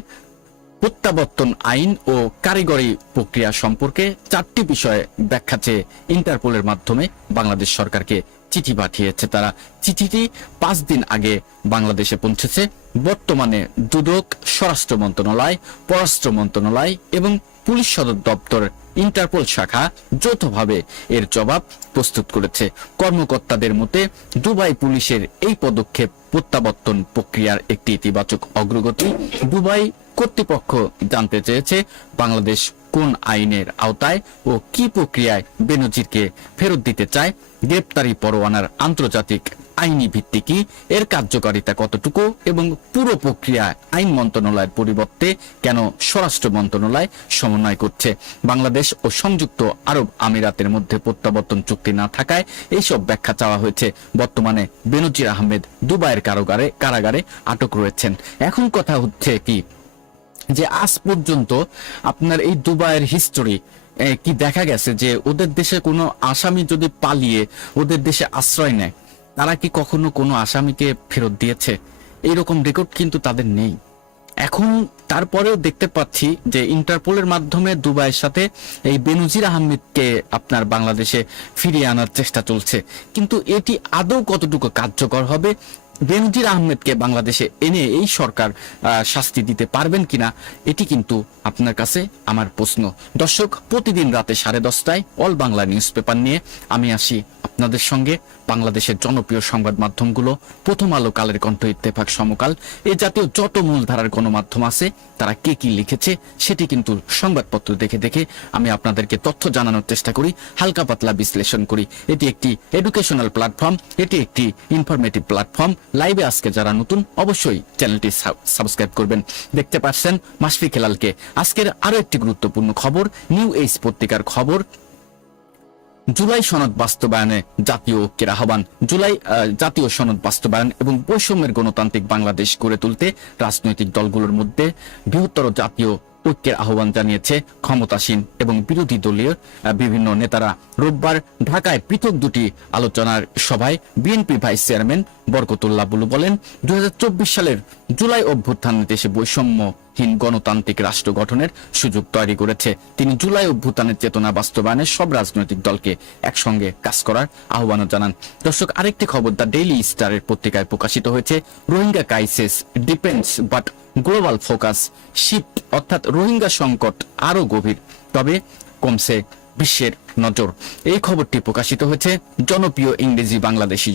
প্রত্যাবর্তন আইন ও কারিগরি প্রক্রিয়া সম্পর্কে 4টি বিষয়ে ব্যাখ্যা চেয়ে ইন্টারপোলের মাধ্যমে বাংলাদেশ সরকারকে চিঠি পাঠিয়েছে তারা। চিঠিটি 5 দিন আগে বাংলাদেশে পৌঁছেছে। বর্তমানে দুদক, স্বরাষ্ট্র মন্ত্রণালয়, পররাষ্ট্র মন্ত্রণালয় এবং পুলিশ সদর দপ্তর ইন্টারপোল শাখা যৌথভাবে এর জবাব প্রস্তুত করেছে। কর্মকর্তাদের মতে দুবাই পুলিশের এই পদক্ষেপ প্রত্যাবর্তন প্রক্রিয়ার একটি ইতিবাচক অগ্রগতি। দুবাই কর্তৃপক্ষ জানতে চেয়েছে বাংলাদেশ কোন আইনের আওতায় ও কি প্রক্রিয়ায় বেনজিরকে ফেরত দিতে চায়, গ্রেপ্তারি পরোয়ানার আন্তর্জাতিক আইনি ভিত্তি কি, এর কার্যকারিতা কতটুকু এবং পুরো প্রক্রিয়া আইন মন্ত্রণালয়ের পরিবর্তে কেন স্বরাষ্ট্র মন্ত্রণালয় সমন্বয় করছে। বাংলাদেশ ও সংযুক্ত আরব আমিরাতের মধ্যে প্রত্যাবর্তন চুক্তি না থাকায় এইসব ব্যাখ্যা চাওয়া হয়েছে। বর্তমানে বেনজির আহমেদ দুবাইয়ের কারাগারে আটক রয়েছেন। এখন কথা হচ্ছে কি যে আজ পর্যন্ত আপনার এই দুবাইয়ের হিস্টোরি কি দেখা গেছে যে ওদের দেশে কোনো আসামি যদি পালিয়ে ওদের দেশে আশ্রয় নেয়, তারা কি কখনো কোনো আসামিকে ফেরত দিয়েছে? এইরকম রেকর্ড কিন্তু তাদের নেই। এখন তারপরেও দেখতে পাচ্ছি যে ইন্টারপোলের মাধ্যমে দুবাইয়ের সাথে এই বেনজির আহমেদকে আপনার বাংলাদেশে ফিরিয়ে আনার চেষ্টা চলছে, কিন্তু এটি আদৌ কতটুকু কার্যকর হবে? বেনজির আহমেদকে বাংলাদেশে এনে এই সরকার শাস্তি দিতে পারবেন কিনা, এটি কিন্তু আপনার কাছে আমার প্রশ্ন। দর্শক, প্রতিদিন রাতে 10:30টায় অল বাংলা নিউজ পেপার নিয়ে আমি আসি আপনাদের সঙ্গে। বাংলাদেশের জনপ্রিয় সংবাদ মাধ্যমগুলো প্রথম আলো, কালের কণ্ঠ, ইত্তেফাক, সমকাল, এ জাতীয় যত মূলধারার গণমাধ্যম আছে তারা কে কি লিখেছে সেটি কিন্তু সংবাদপত্র দেখে দেখে আমি আপনাদেরকে তথ্য জানানোর চেষ্টা করি, হালকা পাতলা বিশ্লেষণ করি। এটি একটি এডুকেশনাল প্ল্যাটফর্ম, এটি একটি ইনফরমেটিভ প্ল্যাটফর্ম। লাইভে আজকে যারা নতুন অবশ্যই চ্যানেলটি সাবস্ক্রাইব করবেন। দেখতে পাচ্ছেন মাশফিক হেলালকে। আজকের আরো একটি গুরুত্বপূর্ণ খবর, নিউ এজ পত্রিকার খবর, জুলাই সনদ বাস্তবায়নে জাতীয় ঐক্যের আহ্বান। জুলাই জাতীয় সনদ বাস্তবায়ন এবং বৈষম্যের গণতান্ত্রিক বাংলাদেশ গড়ে তুলতে রাজনৈতিক দলগুলোর মধ্যে বৃহত্তর জাতীয় ঐক্যের আহ্বান জানিয়েছে ক্ষমতাসীন এবং বিরোধী দলীয় বিভিন্ন নেতারা। রোববার ঢাকায় পৃথক দুটি আলোচনার সভায় বিএনপি ভাইস চেয়ারম্যান বরকতুল্লাহ বুলু বলেন, 2024 সালের জুলাই অভ্যুত্থান দেশে বৈষম্যহীন গণতান্ত্রিক রাষ্ট্র গঠনের সুযোগ তৈরি করেছে। তিনি জুলাই অভ্যুত্থানের চেতনা বাস্তবায়নে সব রাজনৈতিক দলকে একসঙ্গে কাজ করার আহ্বানও জানান। দর্শক, আরেকটি খবর দ্য ডেইলি স্টারের পত্রিকায় প্রকাশিত হয়েছে, Rohingya crisis depends but global focus shift, অর্থাৎ রোহিঙ্গা সংকট আরো গভীর, তবে কমছে বিশ্বের নজর। এই খবরটি প্রকাশিত হয়েছে জনপ্রিয় ইংরেজি বাংলাদেশি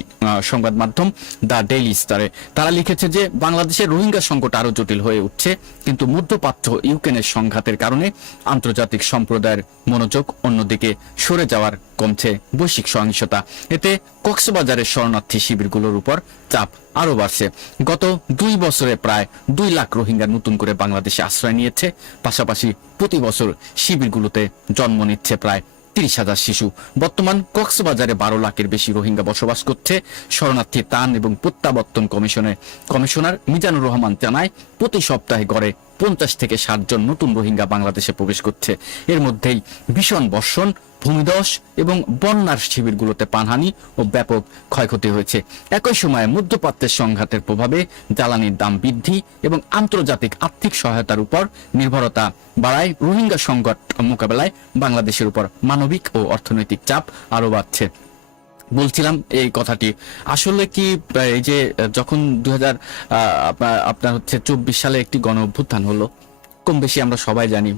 সংবাদ মাধ্যম দ্য ডেইলি স্টারে। তারা লিখেছে যে বাংলাদেশের রোহিঙ্গা সংকট আরো জটিল হয়ে উঠছে, কিন্তু মধ্যপ্রাচ্য ইউক্রেনের সংঘাতের কারণে আন্তর্জাতিক সম্প্রদায়ের মনোযোগ অন্যদিকে সরে যাওয়ার কমছে বৈশ্বিক সহিংসতা। এতে কক্সবাজারের শরণার্থী শিবিরগুলোর উপর চাপ আরো বাড়ছে। গত 2 বছরে প্রায় 2 লাখ রোহিঙ্গা নতুন করে বাংলাদেশে আশ্রয় নিয়েছে। পাশাপাশি প্রতি বছর শিবিরগুলোতে জন্ম নিচ্ছে প্রায় 30,000 শিশু। বর্তমান কক্সবাজারে 12 লাখের বেশি রোহিঙ্গা বসবাস করছে। শরণার্থী ত্রাণ এবং প্রত্যাবর্তন কমিশনার মিজানুর রহমান জানায়, প্রতি সপ্তাহে গড়ে 50 থেকে 60 জন নতুন রোহিঙ্গা বাংলাদেশে প্রবেশ করছে। এর মধ্যেই ভীষণ বর্ষণ, ভূমিধস এবং বন্যার শিবিরগুলোতে প্রাণহানি ও ব্যাপক ক্ষয়ক্ষতি হয়েছে। একই সময়ে মধ্যপ্রাচ্যের সংঘাতের প্রভাবে জ্বালানির দাম বৃদ্ধি এবং আন্তর্জাতিক আর্থিক সহায়তার উপর নির্ভরতা বাড়ায় রোহিঙ্গা সংকট মোকাবেলায় বাংলাদেশের উপর মানবিক ও অর্থনৈতিক চাপ আরো বাড়ছে। বলছিলাম এই কথাটি আসলে কি, এই যে যখন 2024 সালে একটি গণ অভ্যুত্থান হলো, কম বেশি আমরা সবাই জানি।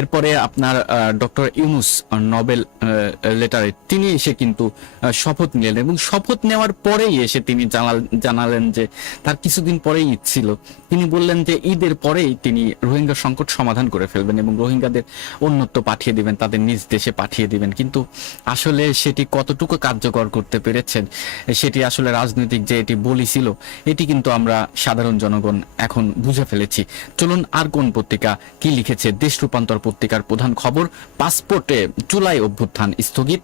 এরপরে আপনার ডক্টর ইউনূস নোবেল লেটারে তিনি এসে কিন্তু শপথ নিলেন এবং শপথ নেওয়ার পরেই এসে তিনি জানালেন যে তার কিছুদিন পরেই ঈদ ছিল। তিনি বললেন যে ঈদের পরেই তিনি রোহিঙ্গা সংকট সমাধান করে ফেলবেন এবং রোহিঙ্গাদের অন্যত্র পাঠিয়ে দিবেন, তাদের নিজ দেশে পাঠিয়ে দিবেন। কিন্তু আসলে সেটি কতটুকু কার্যকর করতে পেরেছেন, সেটি আসলে রাজনৈতিক যে এটি বলি ছিল, এটি কিন্তু আমরা সাধারণ জনগণ এখন বুঝে ফেলেছি। চলুন আর কোন পত্রিকা কি লিখেছে। দেশ রূপান্তর পত্রিকার প্রধান খবর, পাসপোর্টে জুলাই অভ্যুত্থান স্থগিত।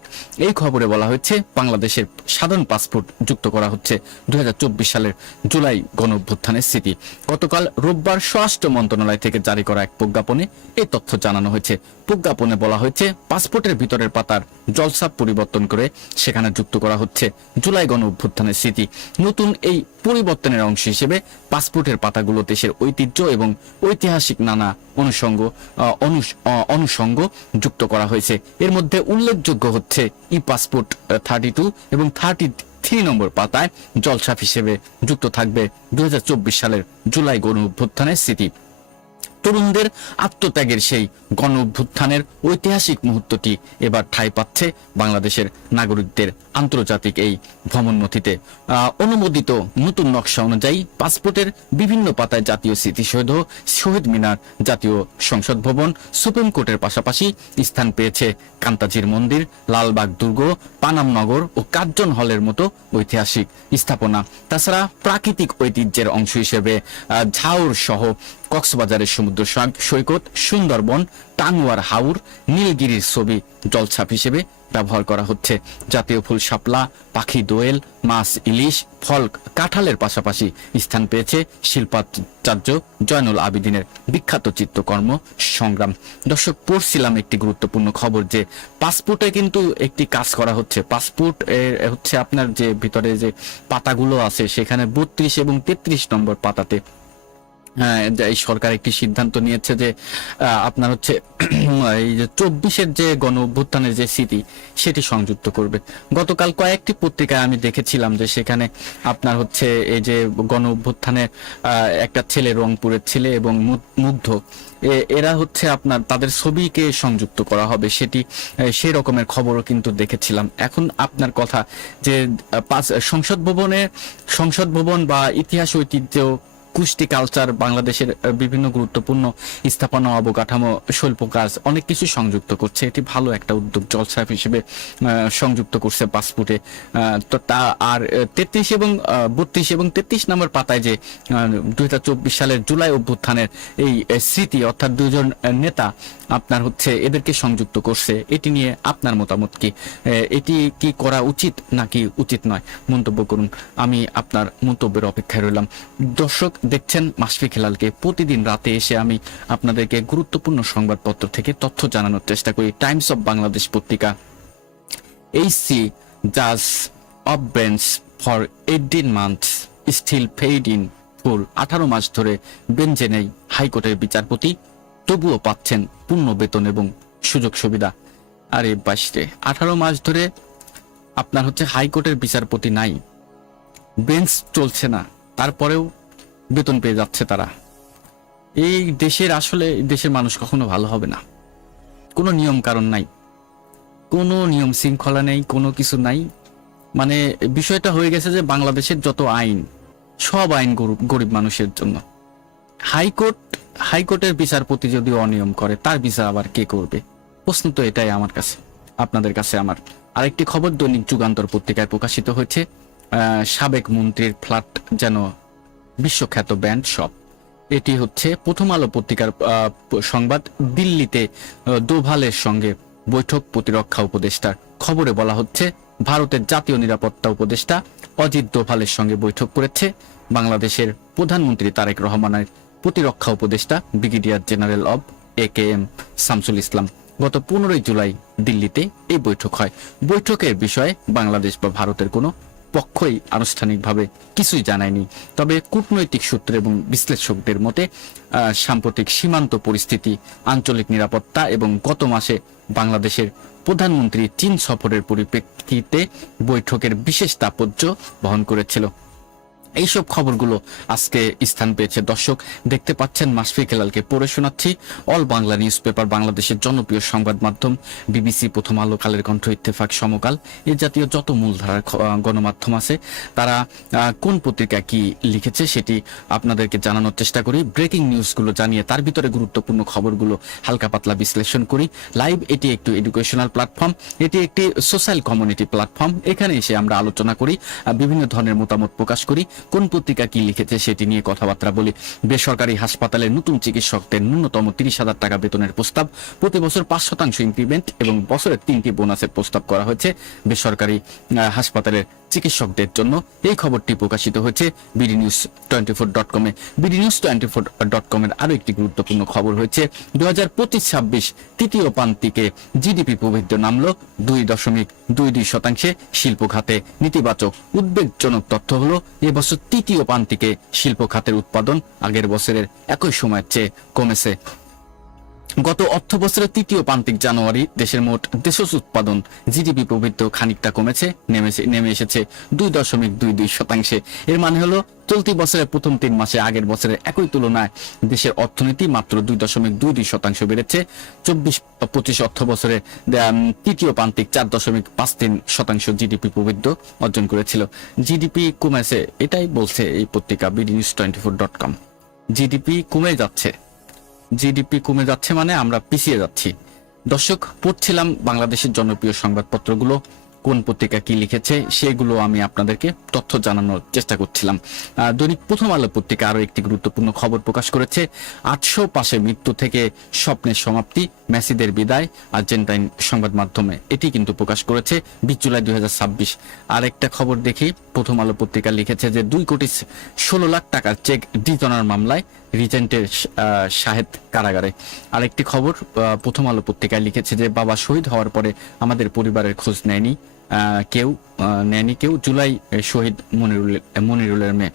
এই খবরে বলা হয়েছে বাংলাদেশের সাধারণ পাসপোর্ট যুক্ত করা হচ্ছে 2024 সালের জুলাই গণ অভ্যুত্থানের স্মৃতি। গতকাল রোববার স্বরাষ্ট্র মন্ত্রণালয় থেকে জারি করা এক প্রজ্ঞাপনে এই তথ্য জানানো হয়েছে। প্রজ্ঞাপনে বলা হয়েছে পাসপোর্টের ভিতরের পাতার জলছাপ পরিবর্তন করে সেখানে যুক্ত করা হচ্ছে জুলাই গণ অভ্যুত্থানের স্মৃতি। নতুন এই পরিবর্তনের অংশ হিসেবে পাসপোর্টের পাতাগুলো দেশের ঐতিহ্য এবং ঐতিহাসিক নানা অনুষঙ্গ যুক্ত করা হয়েছে। এর মধ্যে উল্লেখযোগ্য হচ্ছে ই পাসপোর্ট 32 এবং 33 নম্বর পাতায় জলছাপ হিসেবে যুক্ত থাকবে 2024 সালের জুলাই গণ অভ্যুত্থানের স্মৃতি। তরুণদের আত্মত্যাগের সেই গণ অভ্যুত্থানের ঐতিহাসিক মুহূর্তটি এবার ঠাঁই পাচ্ছে বাংলাদেশের নাগরিকদের আন্তর্জাতিক এই ভ্রমণ নথিতে। অনুমোদিত নতুন নকশা অনুযায়ী পাসপোর্টের বিভিন্ন পাতায় জাতীয় স্মৃতিসৌধ, শহীদ মিনার, জাতীয় সংসদ ভবন, সুপ্রিম কোর্টের পাশাপাশি স্থান পেয়েছে কান্তাজির মন্দির, লালবাগ দুর্গ, পানাম নগর ও কার্জন হলের মতো ঐতিহাসিক স্থাপনা। তাছাড়া প্রাকৃতিক ঐতিহ্যের অংশ হিসেবে ঝাউর সহ কক্সবাজারের সমুদ্র সৈকত, সুন্দরবন, টাঙ্গুয়ার হাওর, নীলগিরির ছবি জলছাপ হিসেবে ব্যবহার করা হচ্ছে। জাতীয় ফুল শাপলা, পাখি দোয়েল, মাছ ইলিশ, ফল কাঁঠালের পাশাপাশি স্থান পেয়েছে শিল্পাচার্য জয়নুল আবেদিনের বিখ্যাত চিত্রকর্ম সংগ্রাম। দর্শক, পড়ছিলাম একটি গুরুত্বপূর্ণ খবর যে পাসপোর্টে কিন্তু একটি কাজ করা হচ্ছে। পাসপোর্ট হচ্ছে আপনার যে ভিতরে যে পাতাগুলো আছে সেখানে 32 এবং 33 নম্বর পাতাতে এই সরকার একটি সিদ্ধান্ত নিয়েছে যে আপনার হচ্ছে এই যে 24-এর যে গণ অভ্যুত্থানের যে স্মৃতি সেটি সংযুক্ত করবে। গতকাল কয়েকটি পত্রিকায় আমি দেখেছিলাম যে সেখানে আপনার হচ্ছে এই যে গণ অভ্যুত্থানে একটা ছেলে, রংপুরের ছেলে এবং মুগ্ধ, এরা হচ্ছে আপনার তাদের ছবিকে সংযুক্ত করা হবে, সেটি সেই রকমের খবরও কিন্তু দেখেছিলাম। এখন আপনার কথা যে সংসদ ভবন বা ইতিহাস ঐতিহ্য, কুষ্টি কালচার, বাংলাদেশের বিভিন্ন গুরুত্বপূর্ণ স্থাপনা, অবকাঠামো, শিল্প কাজ অনেক কিছু সংযুক্ত করছে। এটি ভালো একটা উদ্যোগ, জলছাপ হিসেবে সংযুক্ত করছে পাসপোর্টে। তো তা আর 33 এবং 32 এবং 33 নম্বর পাতায় যে 2024 সালের জুলাই অভ্যুত্থানের এই স্মৃতি, অর্থাৎ দুজন নেতা আপনার হচ্ছে এদেরকে সংযুক্ত করছে, এটি নিয়ে আপনার মতামত কি? এটি কি করা উচিত নাকি উচিত নয়? মন্তব্য করুন। আমি আপনার মন্তব্যের অপেক্ষায় রইলাম। দর্শক, দেখছেন মাশফিক হেলালকে। প্রতিদিন রাতে এসে আমি আপনাদেরকে গুরুত্বপূর্ণ সংবাদপত্র থেকে তথ্য জানানোর চেষ্টা করি। টাইমস অফ বাংলাদেশ পত্রিকা, এইচসি জাজ off bench for 18 months still paid in full. 18 মাস ধরে বেঞ্চে নেই হাইকোর্টের বিচারপতি, তবুও পাচ্ছেন পূর্ণ বেতন এবং সুযোগ সুবিধা। আরে বাসরে, 18 মাস ধরে আপনার হচ্ছে হাইকোর্টের বিচারপতি নাই, বেঞ্চ চলছে না, তারপরেও বেতন পেয়ে যাচ্ছে তারা। এই দেশের আসলে দেশের মানুষ কখনো ভালো হবে না, কোনো নিয়ম কারণ নাই। কোনো নিয়ম শৃঙ্খলা নেই, কোনো কিছু নাই। মানে বিষয়টা হয়ে গেছে যে বাংলাদেশের যত আইন, সব আইন গরিব মানুষের জন্য। হাইকোর্টের বিচারপতি যদি অনিয়ম করে, তার বিচার আবার কে করবে? প্রশ্ন তো এটাই আমার কাছে, আপনাদের কাছে আমার। আরেকটি খবর দৈনিক যুগান্তর পত্রিকায় প্রকাশিত হয়েছে, সাবেক মন্ত্রীর ফ্ল্যাট যেন বিশ্বখ্যাত ব্যান্ড শপ। এটি হচ্ছে প্রথম আলো পত্রিকার সংবাদ। দিল্লিতে দোভালের সঙ্গে বৈঠক প্রতিরক্ষা উপদেষ্টার। খবরে বলা হচ্ছে ভারতের জাতীয় নিরাপত্তা উপদেষ্টা অজিত দোভালের সঙ্গে বৈঠক করেছে বাংলাদেশের প্রধানমন্ত্রী তারেক রহমানের প্রতিরক্ষা উপদেষ্টা ব্রিগেডিয়ার জেনারেল অব AKM শামসুল ইসলাম। গত 15 জুলাই দিল্লিতে এই বৈঠক হয়। বৈঠকের বিষয়ে বাংলাদেশ বা ভারতের কোনো পক্ষই আনুষ্ঠানিকভাবে কিছুই জানায়নি। তবে কূটনৈতিক সূত্র এবং বিশ্লেষকদের মতে সাম্প্রতিক সীমান্ত পরিস্থিতি, আঞ্চলিক নিরাপত্তা এবং গত মাসে বাংলাদেশের প্রধানমন্ত্রী চীন সফরের পরিপ্রেক্ষিতে বৈঠকের বিশেষ তাৎপর্য বহন করেছিল। এইসব খবরগুলো আজকে স্থান পেয়েছে। দর্শক দেখতে পাচ্ছেন, মাশফিক হেলালকে পড়ে শোনাচ্ছি। অল বাংলা নিউজ পেপার, বাংলাদেশের জনপ্রিয় সংবাদ মাধ্যম, BBC, প্রথম আলো, কালের কণ্ঠ, ইত্তেফাক, সমকাল, এই জাতীয় যত মূলধারার গণমাধ্যম আছে, তারা কোন পত্রিকা কি লিখেছে সেটি আপনাদেরকে জানানোর চেষ্টা করি। ব্রেকিং নিউজগুলো জানিয়ে তার ভিতরে গুরুত্বপূর্ণ খবরগুলো হালকা পাতলা বিশ্লেষণ করি। লাইভ এটি একটি এডুকেশনাল প্ল্যাটফর্ম, এটি একটি সোশ্যাল কমিউনিটি প্ল্যাটফর্ম। এখানে এসে আমরা আলোচনা করি, বিভিন্ন ধরনের মতামত প্রকাশ করি, কোন পত্রিকা কি লিখেছে সেটি নিয়ে কথাবার্তা বলি। বেসরকারি হাসপাতালে নতুন চিকিৎসকদের ন্যূনতম 30,000 টাকা বেতনের প্রস্তাব, প্রতি বছর 5% ইনক্রিমেন্ট এবং বছরের 3টি বোনাসের প্রস্তাব করা হয়েছে বেসরকারি হাসপাতালের চিকিৎসকদের জন্য। এই খবরটি প্রকাশিত হয়েছে bdnews24.com এ। bdnews24.com এর আরো একটি গুরুত্বপূর্ণ খবর হয়েছে, 2025-26 তৃতীয় প্রান্তিকে জিডিপি প্রবৃদ্ধি নামল 2.22%। শিল্প খাতে নেতিবাচক। উদ্বেগজনক তথ্য হলো এবছর তৃতীয় প্রান্তিকে শিল্প খাতের উৎপাদন আগের বছরের একই সময়ের চেয়ে কমেছে। গত অর্থ বছরের তৃতীয় প্রান্তিক জানুয়ারি দেশের মোট দেশজ উৎপাদন জিডিপি প্রবৃদ্ধি খানিকটা কমেছে, নেমে এসেছে 2.22%। এর মানে হলো চলতি বছরের প্রথম 3 মাসে আগের বছরের একই তুলনায় দেশের অর্থনীতি মাত্র 2.22% বেড়েছে। 24-25 অর্থ বছরে তৃতীয় প্রান্তিক 4.53% জিডিপি প্রবৃদ্ধি অর্জন করেছিল। জিডিপি কমেছে, এটাই বলছে এই পত্রিকা bdnews24.com। জিডিপি কমে যাচ্ছে মানে আমরা পিছিয়ে যাচ্ছি। দর্শক, পড়ছিলাম বাংলাদেশের জনপ্রিয় সংবাদপত্রগুলো, কোন পত্রিকা কি লিখেছে সেগুলো আমি আপনাদেরকে তথ্য জানানোর চেষ্টা করছিলাম। দৈনিক প্রথম আলো পত্রিকা আরো একটি গুরুত্বপূর্ণ খবর প্রকাশ করেছে, 800 পাশে মৃত্যু থেকে স্বপ্নের সমাপ্তি, মেসিদের বিদায়। আর্জেন্টাইন সংবাদ মাধ্যমে এটি কিন্তু প্রকাশ করেছে 20 জুলাই 2026। আর একটা খবর দেখি, প্রথম আলো পত্রিকা লিখেছে যে 2,16,00,000 টাকার চেক ডিটনার মামলায় রিজেন্টের শাহেদ কারাগারে। আরেকটি খবর প্রথম আলো পত্রিকায় লিখেছে যে বাবা শহীদ হওয়ার পরে আমাদের পরিবারের খোঁজ নেয়নি কেউ। জুলাই শহীদ মনিরুলের মেয়ে।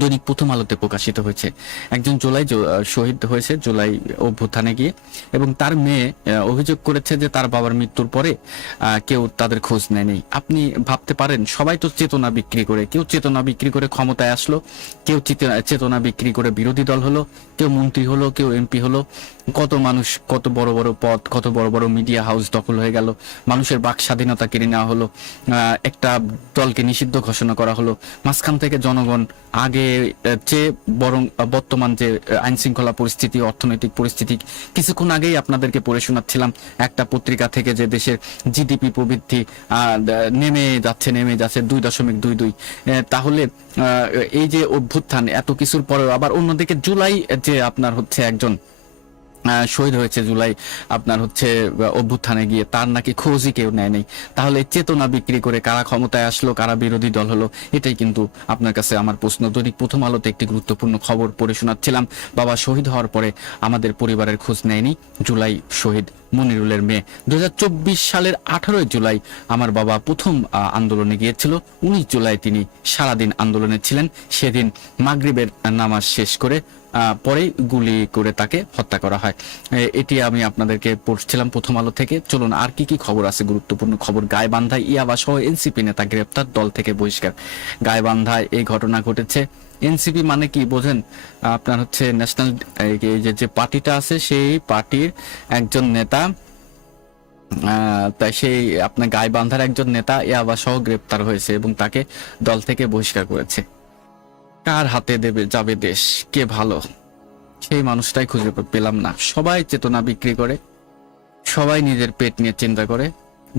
দৈনিক প্রথম আলোতে প্রকাশিত হয়েছে, একজন জুলাই শহীদ হয়েছে জুলাই অভ্যুত্থানে গিয়ে, এবং তার মেয়ে অভিযোগ করেছে যে তার বাবার মৃত্যুর পরে কেউ তাদের খোঁজ নেয়নি। আপনি ভাবতে পারেন, সবাই তো চেতনা বিক্রি করে, কেউ চেতনা বিক্রি করে ক্ষমতায় আসলো, কেউ চেতনা বিক্রি করে বিরোধী দল হলো, কেউ মন্ত্রী হলো, কেউ MP হলো। কত মানুষ, কত বড় বড় পদ, কত বড় বড় মিডিয়া হাউস দখল হয়ে গেল, মানুষের বাক স্বাধীনতা কেড়ে নেওয়া হলো, একটা দলকে নিষিদ্ধ ঘোষণা করা হলো। মাঝখান থেকে জনগণ আগে চেয়ে বরং বর্তমান যে আইন শৃঙ্খলা পরিস্থিতি, অর্থনৈতিক পরিস্থিতি, কিছুক্ষণ আগেই আপনাদেরকে পড়ে শোনাচ্ছিলাম একটা পত্রিকা থেকে যে দেশের জিডিপি প্রবৃদ্ধি নেমে যাচ্ছে 2.22। তাহলে এই যে অভ্যুত্থান, এত কিছুর পরেও আবার অন্যদিকে জুলাই যে আপনার হচ্ছে একজন শহীদ হয়েছে জুলাই আপনার হচ্ছে অভ্যুত্থানে গিয়ে, তার নাকি খোঁজই কেউ নেয় নেই। তাহলে চেতনা বিক্রি করে কারা ক্ষমতায় আসলো, কারা বিরোধী দল হলো, এটাই কিন্তু আপনার কাছে আমার প্রশ্ন। দৈনিক প্রথম আলোতে একটি গুরুত্বপূর্ণ খবর পড়ে শোনাচ্ছিলাম, বাবা শহীদ হওয়ার পরে আমাদের পরিবারের খোঁজ নেয়নি জুলাই শহীদ মনিরুলের মেয়ে। 2024 সালের 18 জুলাই আমার বাবা প্রথম আন্দোলনে গিয়েছিল। 19 জুলাই তিনি সারাদিন আন্দোলনে ছিলেন। সেদিন মাগরিবের নামাজ শেষ করে পরে গুলি করে তাকে হত্যা করা হয়। এটি আমি আপনাদেরকে পড়ছিলাম প্রথম আলো থেকে। চলুন আর কি কি খবর আছে, গুরুত্বপূর্ণ খবর। গাইবান্ধায় ইয়াবা সহ এনসিপি নেতা গ্রেপ্তার, দল থেকে বহিষ্কার। গাইবান্ধায় এই ঘটনা ঘটেছে। এনসিপি মানে কি বোঝেন? আপনার হচ্ছে ন্যাশনাল যে পার্টিটা আছে, সেই পার্টির একজন নেতা তাই সেই আপনার গাইবান্ধার একজন নেতা ইয়াবা সহ গ্রেপ্তার হয়েছে এবং তাকে দল থেকে বহিষ্কার করেছে। কার হাতে দেবে যাবে দেশ, কে ভালো সেই মানুষটাই খুঁজে পেলাম না। সবাই চেতনা বিক্রি করে, সবাই নিজের পেট নিয়ে চিন্তা করে,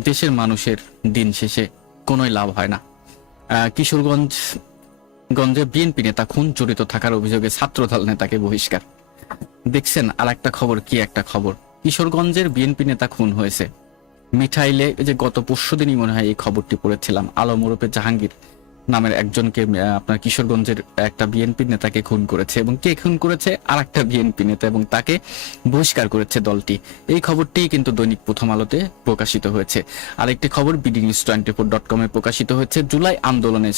দেশের মানুষের দিন শেষে কোনোই লাভ হয় না। কিশোরগঞ্জে বিএনপি নেতা খুন, জড়িত থাকার অভিযোগে ছাত্রদল নেতাকে বহিষ্কার। দেখছেন আর একটা খবর, কি একটা খবর, কিশোরগঞ্জের বিএনপি নেতা খুন হয়েছে। মিঠাইলে যে গত পরশুদিনই মনে হয় এই খবরটি পড়েছিলাম, আলম ওরফে জাহাঙ্গীর নামের একজনকে আপনার কিশোরগঞ্জের একটা বিএনপি নেতাকে খুন করেছে। এবং কে খুন করেছে? আর একটা বিএনপি নেতা, এবং তাকে বহিষ্কার করেছে দলটি। এই খবরটি কিন্তু দৈনিক প্রথম আলোতে প্রকাশিত হয়েছে। আরেকটি খবর bdnews24.com এ প্রকাশিত হয়েছে, জুলাই আন্দোলনের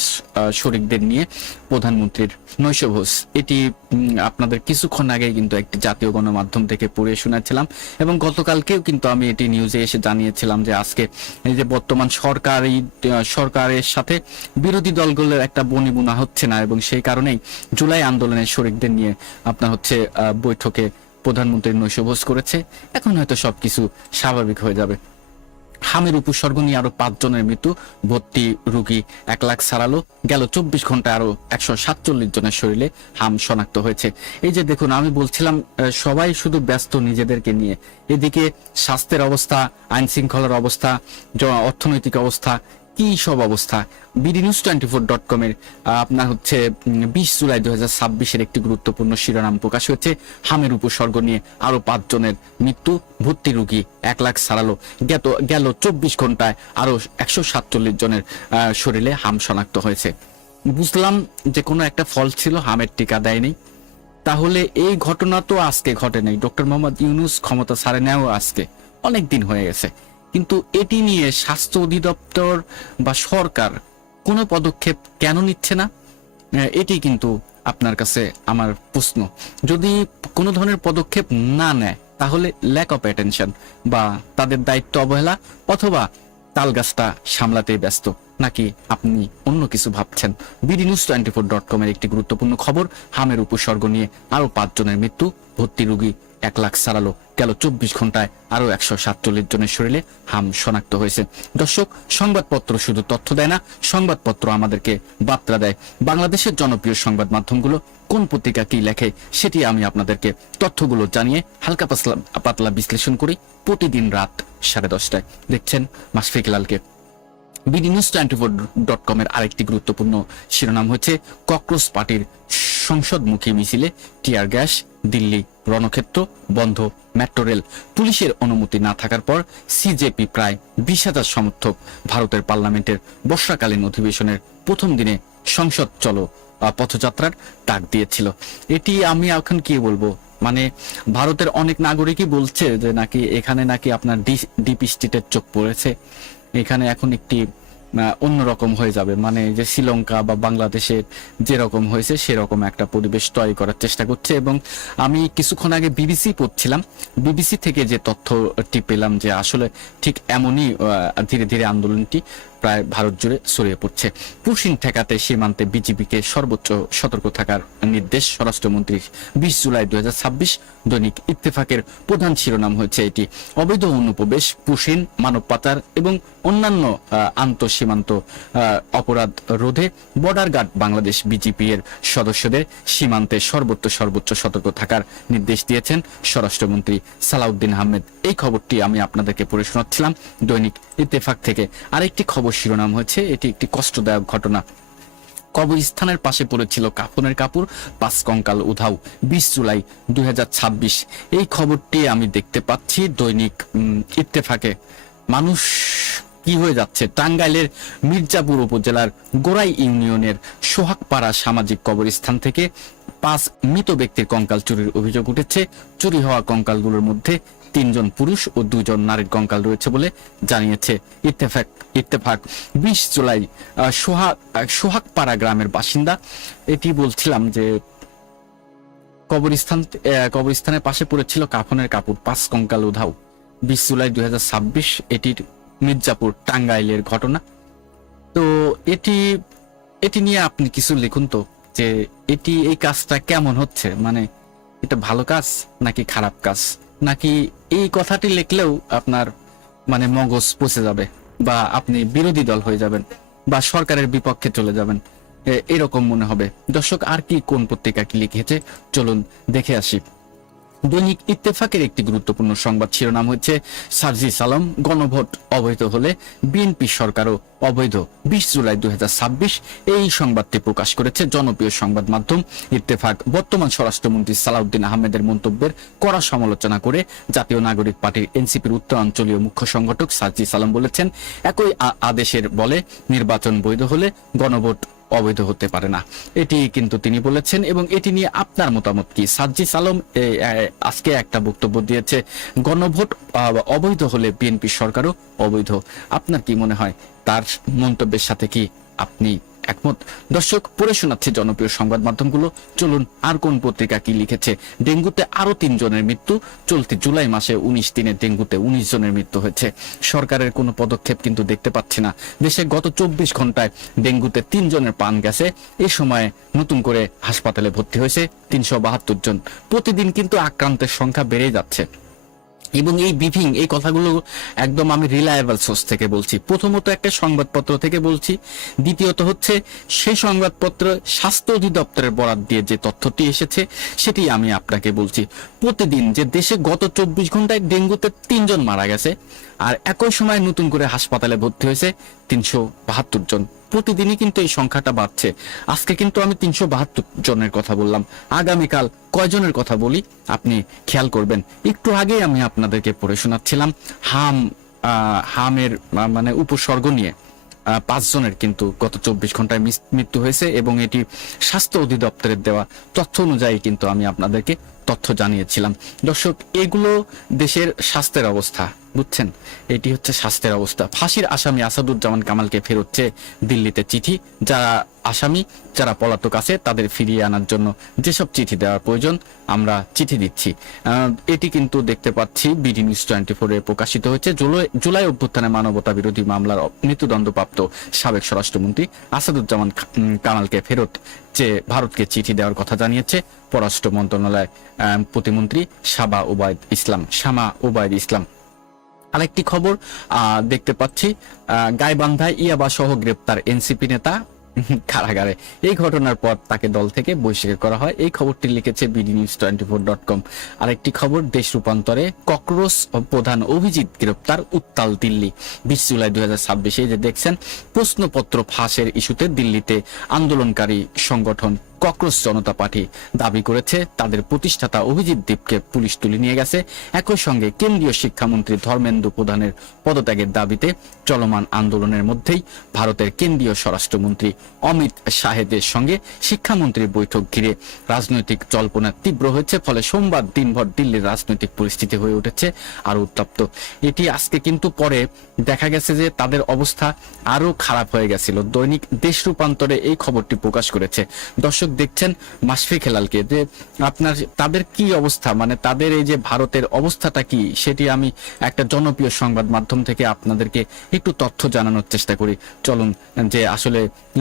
শরিকদের নিয়ে প্রধানমন্ত্রীর নৈশভোজ। এটি আপনাদের কিছুক্ষণ আগে কিন্তু একটি জাতীয় গণমাধ্যম থেকে পড়ে শোনাচ্ছিলাম, এবং গতকালকেও কিন্তু আমি এটি নিউজে এসে জানিয়েছিলাম যে আজকে এই যে বর্তমান সরকারের সাথে বিরোধী দলগুলোর একটা বনিবুনা হচ্ছে না, এবং সেই কারণেই জুলাই আন্দোলনের শরিকদের নিয়ে আপনার হচ্ছে বৈঠকে প্রধানমন্ত্রী নৈশভোজ করেছে। এখন হয়তো সবকিছু স্বাভাবিক হয়ে যাবে। হামের উপসর্গ নিয়ে আরো 5 জনের মৃত্যু, ভর্তি রোগী 1 লাখ ছাড়ালো। গেল 24 ঘন্টায় আরো 147 জনের শরীরে হাম শনাক্ত হয়েছে। এই যে দেখুন, আমি বলছিলাম সবাই শুধু ব্যস্ত নিজেদেরকে নিয়ে, এদিকে স্বাস্থ্যের অবস্থা, আইন শৃঙ্খলার অবস্থা, অর্থনৈতিক অবস্থা, কি সব অবস্থা। bdnews24.com এর আপনার হচ্ছে 20 জুলাই 2026 একটি গুরুত্বপূর্ণ শিরোনাম প্রকাশ হয়েছে, হামের উপসর্গ নিয়ে আরো 5 জনের মৃত্যু, ভর্তি রোগী 1 লাখ ছাড়ালো। গেল 24 ঘন্টায় আরো 147 জনের শরীরে হাম শনাক্ত হয়েছে। বুঝলাম যে কোনো একটা ফল ছিল, হামের টিকা দেয়নি। তাহলে এই ঘটনা তো আজকে ঘটে নাই, ডক্টর মোহাম্মদ ইউনূস ক্ষমতা ছাড়ে নেওয়া আজকে অনেক দিন হয়ে গেছে, কিন্তু এটি নিয়ে স্বাস্থ্য অধিদপ্তর বা সরকার কোনো পদক্ষেপ কেন নিচ্ছে না? এটি কিন্তু আপনার কাছে আমার প্রশ্ন। যদি কোনো ধরনের পদক্ষেপ না নেয় তাহলে ল্যাক অফ অ্যাটেনশন, বা তাদের দায়িত্ব অবহেলা, অথবা তালগাছটা সামলাতেই ব্যস্ত, নাকি আপনি অন্য কিছু ভাবছেন? bdnews24.com এর একটি গুরুত্বপূর্ণ খবর, হামের উপসর্গ নিয়ে আরো 5 জনের মৃত্যু, ভর্তি রোগী 1 লাখ ছাড়ালো। গেল 24 ঘন্টায় আরো 147 জনের শরীরে হাম শনাক্ত হয়েছে। দর্শক, সংবাদপত্র শুধু তথ্য দেয় না, সংবাদপত্র আমাদেরকে বার্তা দেয়। বাংলাদেশের জনপ্রিয় সংবাদ মাধ্যমগুলো কোন পত্রিকা কি লেখে সেটি আমি আপনাদেরকে তথ্যগুলো জানিয়ে হালকা পাতলা বিশ্লেষণ করি প্রতিদিন রাত 10:30টায়। দেখছেন মাশফিক লালকে। bdnews24.com এর আরেকটি গুরুত্বপূর্ণ শিরোনাম হচ্ছে, ককরোচ পার্টির সংসদমুখী মিছিলে টিয়ার গ্যাস, দিল্লি রণক্ষেত্র বন্ধ, মেট্রো রেল। পুলিশের অনুমতি না থাকার পর সিজেপি প্রায় 20,000 সমর্থক ভারতের পার্লামেন্টের বর্ষাকালীন অধিবেশনের প্রথম দিনে সংসদ চলো পথযাত্রার ডাক দিয়েছিল। এটি আমি এখন কি বলবো, মানে ভারতের অনেক নাগরিকই বলছে যে নাকি এখানে নাকি আপনার ডিপ স্টেটের চোখ পড়েছে, এখানে এখন একটি অন্যরকম হয়ে যাবে, মানে যে শ্রীলঙ্কা বা বাংলাদেশের যেরকম হয়েছে সেরকম একটা পরিবেশ তৈরি করার চেষ্টা করছে। এবং আমি কিছুক্ষণ আগে বিবিসি পড়ছিলাম, বিবিসি থেকে যে তথ্যটি পেলাম যে আসলে ঠিক এমনই ধীরে ধীরে আন্দোলনটি প্রায় ভারত জুড়ে ছড়িয়ে পড়ছে। পুশিন ঠেকাতে সীমান্তে বিজিবিকে সর্বোচ্চ সতর্ক থাকার নির্দেশ স্বরাষ্ট্রমন্ত্রী। 20 জুলাই 2026 দৈনিক ইত্তেফাকের প্রধান শিরোনাম হয়েছে এটি। অবৈধ অনুপ্রবেশ, পুশিন, মানব পাচার এবং অন্যান্য আন্তঃসীমান্ত অপরাধ রোধে বর্ডার গার্ড বাংলাদেশ বিজিপি এর সদস্যদের সীমান্তে সর্বোচ্চ সতর্ক থাকার নির্দেশ দিয়েছেন স্বরাষ্ট্রমন্ত্রী সালাউদ্দিন আহমেদ। এই খবরটি আমি আপনাদেরকে পড়ে শোনাচ্ছিলাম দৈনিক ইত্তেফাক থেকে। আরেকটি খবর শিরোনাম হচ্ছে, এটি একটি কষ্টদায়ক ঘটনা। কবরস্থানের পাশে পড়েছিল কাফনের কাপড়, 5 কঙ্কাল উধাও। 20 জুলাই 2026 এই খবরটি আমি দেখতে পাচ্ছি দৈনিক ইত্তেফাকে। মানুষ কি হয়ে যাচ্ছে? টাঙ্গাইলের মির্জাপুর উপজেলার গোড়াই ইউনিয়নের সোহাগপাড়া সামাজিক কবরস্থান থেকে 5 মৃত ব্যক্তির কঙ্কাল চুরির অভিযোগ উঠেছে। চুরি হওয়া কঙ্কালগুলোর মধ্যে 3 জন পুরুষ ও 2 জন নারীর কঙ্কাল রয়েছে বলে জানিয়েছে ইত্তেফাক। 20 জুলাই সোহাগপাড়া গ্রামের বাসিন্দা। এটি বলছিলাম যে কবরস্থানের পাশে পড়েছিল কাফনের কাপড়, 5 কঙ্কাল উধাও। 20 জুলাই 2026 এটির মির্জাপুর টাঙ্গাইলের ঘটনা। তো এটি নিয়ে আপনি কিছু লিখুন তো, যে এই কাজটা কেমন হচ্ছে, মানে এটা ভালো কাজ নাকি খারাপ কাজ, নাকি এই কথাটি লিখলেও আপনার মানে মগজ পচে যাবে, বা আপনি বিরোধী দল হয়ে যাবেন, বা সরকারের বিপক্ষে চলে যাবেন, এরকম মনে হবে। দর্শক, আর কি কোন পত্রিকা কি লিখেছে চলুন দেখে আসি। দৈনিক ইত্তেফাকের একটি গুরুত্বপূর্ণ সংবাদ শিরোনাম হচ্ছে সার্জিস আলম, গণভোট অবৈধ হলে বিএনপি সরকারও অবৈধ, 20 জুলাই 2026। এই সংবাদটি প্রকাশ করেছে জনপ্রিয় সংবাদ মাধ্যম ইত্তেফাক। বর্তমান স্বরাষ্ট্রমন্ত্রী সালাউদ্দিন আহমেদের মন্তব্যের কড়া সমালোচনা করে জাতীয় নাগরিক পার্টির এনসিপির উত্তরাঞ্চলীয় মুখ্য সংগঠক সার্জিস আলম বলেছেন, একই আদেশের বলে নির্বাচন বৈধ হলে গণভোট অবৈধ হতে পারে না। এটি কিন্তু তিনি বলেছেন, এবং এটি নিয়ে আপনার মতামত কি? সার্জিস আলম আজকে একটা বক্তব্য দিয়েছে, গণভোট অবৈধ হলে বিএনপি সরকারও অবৈধ। আপনার কি মনে হয়, তার মন্তব্যের সাথে কি আপনি একমত? দর্শক, পড়ে শোনাচ্ছে জনপ্রিয় সংবাদ মাধ্যমগুলো, চলুন আর কোন পত্রিকা কি লিখেছে। ডেঙ্গুতে আরো 3 জনের মৃত্যু, চলতি জুলাই মাসে 19 দিনে ডেঙ্গুতে 19 জনের মৃত্যু হয়েছে। সরকারের কোনো পদক্ষেপ কিন্তু দেখতে পাচ্ছি না। দেশে গত 24 ঘন্টায় ডেঙ্গুতে 3 জনের প্রাণ গেছে। এ সময় নতুন করে হাসপাতালে ভর্তি হয়েছে 372 জন। প্রতিদিন কিন্তু আক্রান্তের সংখ্যা বেড়ে যাচ্ছে, এবং এই কথাগুলো একদম আমি রিলায়েবল সোর্স থেকে বলছি। প্রথমত একটা সংবাদপত্র থেকে বলছি, দ্বিতীয়ত হচ্ছে সেই সংবাদপত্র স্বাস্থ্য অধিদপ্তরের বরাত দিয়ে যে তথ্যটি এসেছে সেটি আমি আপনাকে বলছি। প্রতিদিন যে দেশে গত 24 ঘন্টায় ডেঙ্গুতে 3 জন মারা গেছে, আর একই সময় নতুন করে হাসপাতালে ভর্তি হয়েছে 372 জন। প্রতিদিনই কিন্তু এই সংখ্যাটা বাড়ছে। আজকে কিন্তু আমি 372 জনের কথা বললাম, আগামীকাল কয়জনের কথা বলি আপনি খেয়াল করবেন। একটু আগে আমি আপনাদেরকে পড়ে শোনাচ্ছিলাম হামের মানে উপসর্গ নিয়ে 5 জনের কিন্তু গত 24 ঘন্টায় মৃত্যু হয়েছে, এবং এটি স্বাস্থ্য অধিদপ্তরের দেওয়া তথ্য অনুযায়ী কিন্তু আমি আপনাদেরকে তথ্য জানিয়েছিলাম। দর্শক, এগুলো দেশের স্বাস্থ্যের অবস্থা, বুঝছেন? এটি হচ্ছে স্বাস্থ্যের অবস্থা। ফাঁসির আসামি আসাদুজ্জামান কামালকে ফেরতছে দিল্লিতে চিঠি। যারা আসামি, যারা পলাতক আছে, তাদের ফিরিয়ে আনার জন্য যেসব চিঠি দেওয়ার প্রয়োজন আমরা চিঠি দিচ্ছি। এটি কিন্তু দেখতে পাচ্ছি বিডি নিউজ 24-এ প্রকাশিত হয়েছে। জুলাই অভ্যুত্থানে মানবতা বিরোধী মামলার মৃত্যুদণ্ডপ্রাপ্ত সাবেক স্বরাষ্ট্রমন্ত্রী আসাদুজ্জামান কামালকে ফেরত চেয়ে ভারতকে চিঠি দেওয়ার কথা জানিয়েছে পররাষ্ট্র মন্ত্রণালয় প্রতিমন্ত্রী শামা ওবায়দ ইসলাম। আরেকটি খবর দেখতে পাচ্ছি, গাইবান্ধায় ইয়াবা সহ গ্রেপ্তার এনসিপি নেতা কারাগারে। এই ঘটনার পর তাকে দল থেকে বহিষ্কার করা হয়। এই খবরটি লিখেছে bdnews24.com। আরেকটি খবর, দেশ রূপান্তরে ককরোচ প্রধান অভিজিৎ গ্রেপ্তার, উত্তাল দিল্লি, 20 জুলাই 2026। এই যে দেখছেন, প্রশ্নপত্র ফাঁসের ইস্যুতে দিল্লিতে আন্দোলনকারী সংগঠন ককরোচ জনতা পার্টি দাবি করেছে তাদের প্রতিষ্ঠাতা অভিজিৎ দীপকে পুলিশ তুলে নিয়ে গেছে। একই সঙ্গে কেন্দ্রীয় শিক্ষামন্ত্রী ধর্মেন্দ্র প্রধানের পদত্যাগের দাবিতে চলমান আন্দোলনের মধ্যেই ভারতের কেন্দ্রীয় স্বরাষ্ট্রমন্ত্রী অমিত শাহেদের সঙ্গে শিক্ষামন্ত্রীর বৈঠক ঘিরে রাজনৈতিক জল্পনা তীব্র হয়েছে। ফলে সোমবার দিনভর দিল্লির রাজনৈতিক পরিস্থিতি হয়ে উঠেছে আরো উত্তপ্ত। এটি আজকে কিন্তু পরে দেখা গেছে যে তাদের অবস্থা আরো খারাপ হয়ে গেছিল। দৈনিক দেশ রূপান্তরে এই খবরটি প্রকাশ করেছে। দর্শক, দেখছেন মাশফিক হেলালকে, যে আপনার তাদের কি অবস্থা, মানে তাদের এই যে ভারতের অবস্থাটা কি, সেটি আমি একটা জনপ্রিয় সংবাদ মাধ্যম থেকে আপনাদেরকে একটু তথ্য জানানোর চেষ্টা করি। চলুন যে আসলে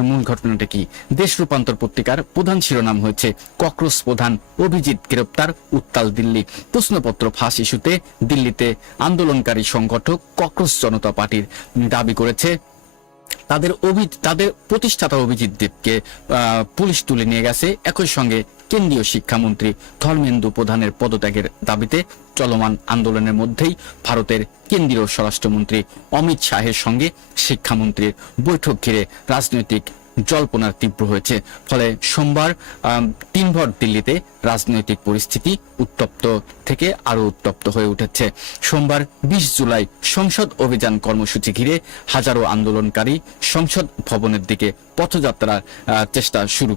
মূল ঘটনাটা কি। দেশ রূপান্তর পত্রিকার প্রধান শিরোনাম হয়েছে ককরোচ প্রধান অভিজিৎ গ্রেপ্তার, উত্তাল দিল্লি। প্রশ্নপত্র ফাঁস ইস্যুতে দিল্লিতে আন্দোলনকারী সংগঠক ককরোচ জনতা পার্টির দাবি করেছে তাদের প্রতিষ্ঠাতা অভিজিৎ দেবকে পুলিশ তুলে নিয়ে গেছে। একই সঙ্গে কেন্দ্রীয় শিক্ষামন্ত্রী ধর্মেন্দ্র প্রধানের পদত্যাগের দাবিতে চলমান আন্দোলনের মধ্যেই ভারতের কেন্দ্রীয় স্বরাষ্ট্রমন্ত্রী অমিত শাহের সঙ্গে শিক্ষামন্ত্রীর বৈঠক ঘিরে রাজনৈতিক জল্পনার তীব্র হয়েছে। ফলে সোমবার দিনভর দিল্লিতে রাজনৈতিক পরিস্থিতি উত্তপ্ত থেকে আরো উত্তপ্ত হয়ে উঠেছে। সোমবার 20 জুলাই সংসদ অভিযান কর্মসূচি ঘিরে হাজারো আন্দোলনকারী সংসদ ভবনের দিকে পথযাত্রার চেষ্টা শুরু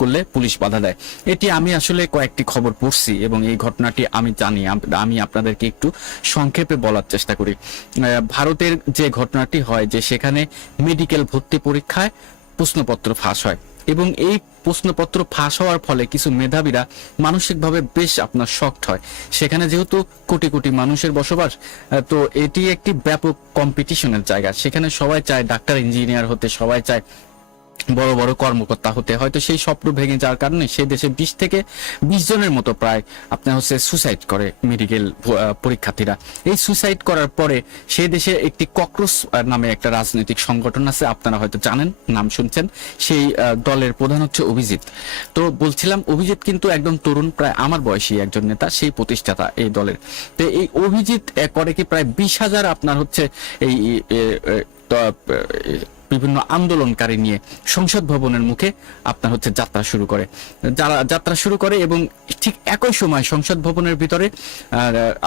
করলে পুলিশ বাধা দেয়। এটি আমি আসলে কয়েকটি খবর পড়ছি, এবং এই ঘটনাটি আমি জানি। আমি আপনাদেরকে একটু সংক্ষেপে বলার চেষ্টা করি। ভারতের যে ঘটনাটি হয়, যে সেখানে মেডিকেল ভর্তি পরীক্ষায় প্রশ্নপত্র ফাঁস হয়, এবং এই প্রশ্নপত্র ফাঁস হওয়ার ফলে কিছু মেধাবীরা মানসিকভাবে বেশ আপনার শকড হয়। সেখানে যেহেতু কোটি কোটি মানুষের বসবাস, তো এটি একটি ব্যাপক কম্পিটিশনের জায়গা। সেখানে সবাই চায় ডাক্তার ইঞ্জিনিয়ার হতে, সবাই চায় বড় বড় কর্মকর্তা হতে, হয়তো সেই স্বপ্ন ভেঙে যাওয়ার কারণে সেই দেশে 20 থেকে 20 জনের মতো প্রায় আপনার হচ্ছে সুসাইড করে মেডিকেল পরীক্ষার্থীরা। এই সুসাইড করার পরে সেই দেশে একটি ককরোচ নামে একটা রাজনৈতিক সংগঠন আছে, আপনারা হয়তো জানেন, নাম শুনছেন। সেই দলের প্রধান হচ্ছে অভিজিৎ। তো বলছিলাম, অভিজিৎ কিন্তু একদম তরুণ, প্রায় আমার বয়সী একজন নেতা, সেই প্রতিষ্ঠাতা এই দলের। তো এই অভিজিৎ করে কি প্রায় 20,000 আপনার হচ্ছে এই বিভিন্ন আন্দোলনকারী নিয়ে সংসদ ভবনের মুখে আপনার হচ্ছে যাত্রা শুরু করে, যারা যাত্রা শুরু করে। এবং ঠিক একই সময় সংসদ ভবনের ভিতরে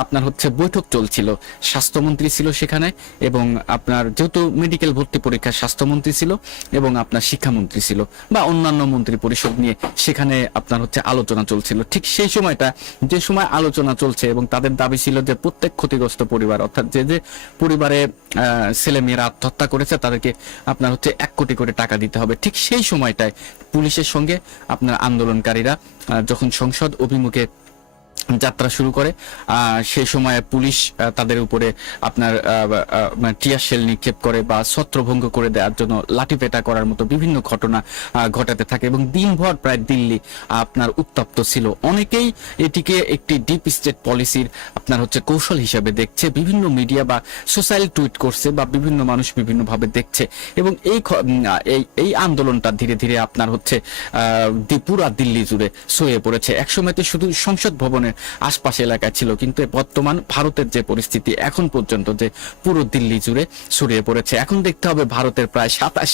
আপনার হচ্ছে বৈঠক চলছিল, স্বাস্থ্যমন্ত্রী ছিল সেখানে, এবং আপনার যেহেতু মেডিকেল ভর্তি পরীক্ষার স্বাস্থ্যমন্ত্রী ছিল এবং আপনার শিক্ষামন্ত্রী ছিল বা অন্যান্য মন্ত্রী পরিষদ নিয়ে সেখানে আপনার হচ্ছে আলোচনা চলছিল। ঠিক সেই সময়টা, যে সময় আলোচনা চলছে, এবং তাদের দাবি ছিল যে প্রত্যেক ক্ষতিগ্রস্ত পরিবার, অর্থাৎ যে যে পরিবারে ছেলে মেয়েরা আত্মহত্যা করেছে তাদেরকে আপনার হচ্ছে 1 কোটি করে টাকা দিতে হবে। ঠিক সেই সময়টায় পুলিশের সঙ্গে আপনার আন্দোলনকারীরা যখন সংসদ অভিমুখে যাত্রা শুরু করে, সেই সময় পুলিশ তাদের উপরে আপনার টিয়ার শেল নিক্ষেপ করে বা ছত্রভঙ্গ করে দেওয়ার জন্য লাঠিপেটা করার মতো বিভিন্ন ঘটনা ঘটাতে থাকে। এবং দিনভর প্রায় দিল্লি আপনার উত্তপ্ত ছিল। অনেকেই এটিকে একটি ডিপ স্টেট পলিসির আপনার হচ্ছে কৌশল হিসেবে দেখছে, বিভিন্ন মিডিয়া বা সোশ্যাল টুইট করছে, বা বিভিন্ন মানুষ বিভিন্নভাবে দেখছে। এবং এই আন্দোলনটা ধীরে ধীরে আপনার হচ্ছে পুরা দিল্লি জুড়ে ছড়িয়ে পড়েছে। একসময়তে শুধু সংসদ ভবনের আশপাশ এলাকায় ছিল, কিন্তু বর্তমান ভারতের যে পরিস্থিতি, এখন পর্যন্ত যে পুরো দিল্লি জুড়ে ছড়িয়ে পড়েছে। এখন দেখতে হবে ভারতের প্রায় 27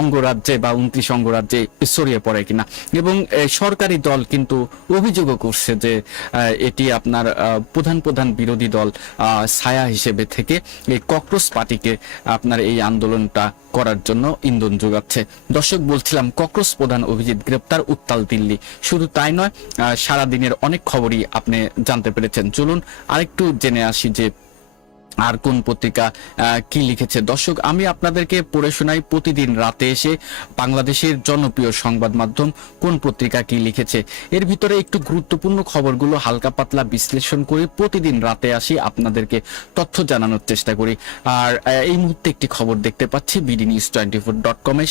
অঙ্গরাজ্যে বা 29 অঙ্গরাজ্যে ছড়িয়ে পড়ে কিনা। এবং সরকারি দল কিন্তু অভিযোগও করছে যে এটি আপনার প্রধান বিরোধী দল ছায়া হিসেবে থেকে এই ককরোচ পার্টিকে আপনার এই আন্দোলনটা করার জন্য ইন্ধন যোগাচ্ছে। দর্শক, বলছিলাম ককরোচ প্রধান অভিজিৎ গ্রেপ্তার, উত্তাল দিল্লি। শুধু তাই নয়, সারা দিনের অনেক খবরই আপনি জানতে পেরেছেন। চলুন আরেকটু জেনে আসি যে আর কোন পত্রিকা কি লিখেছে। দর্শক, আমি আপনাদেরকে পড়ে শোনাই প্রতিদিন রাতে এসে বাংলাদেশের জনপ্রিয় সংবাদ মাধ্যম কোন পত্রিকা কি লিখেছে। এর ভিতরে একটু গুরুত্বপূর্ণ খবরগুলো হালকা পাতলা বিশ্লেষণ করে প্রতিদিন রাতে আসি, আপনাদেরকে তথ্য জানানোর চেষ্টা করি। আর এই মুহূর্তে একটি খবর দেখতে পাচ্ছি bdnews24.com-এ,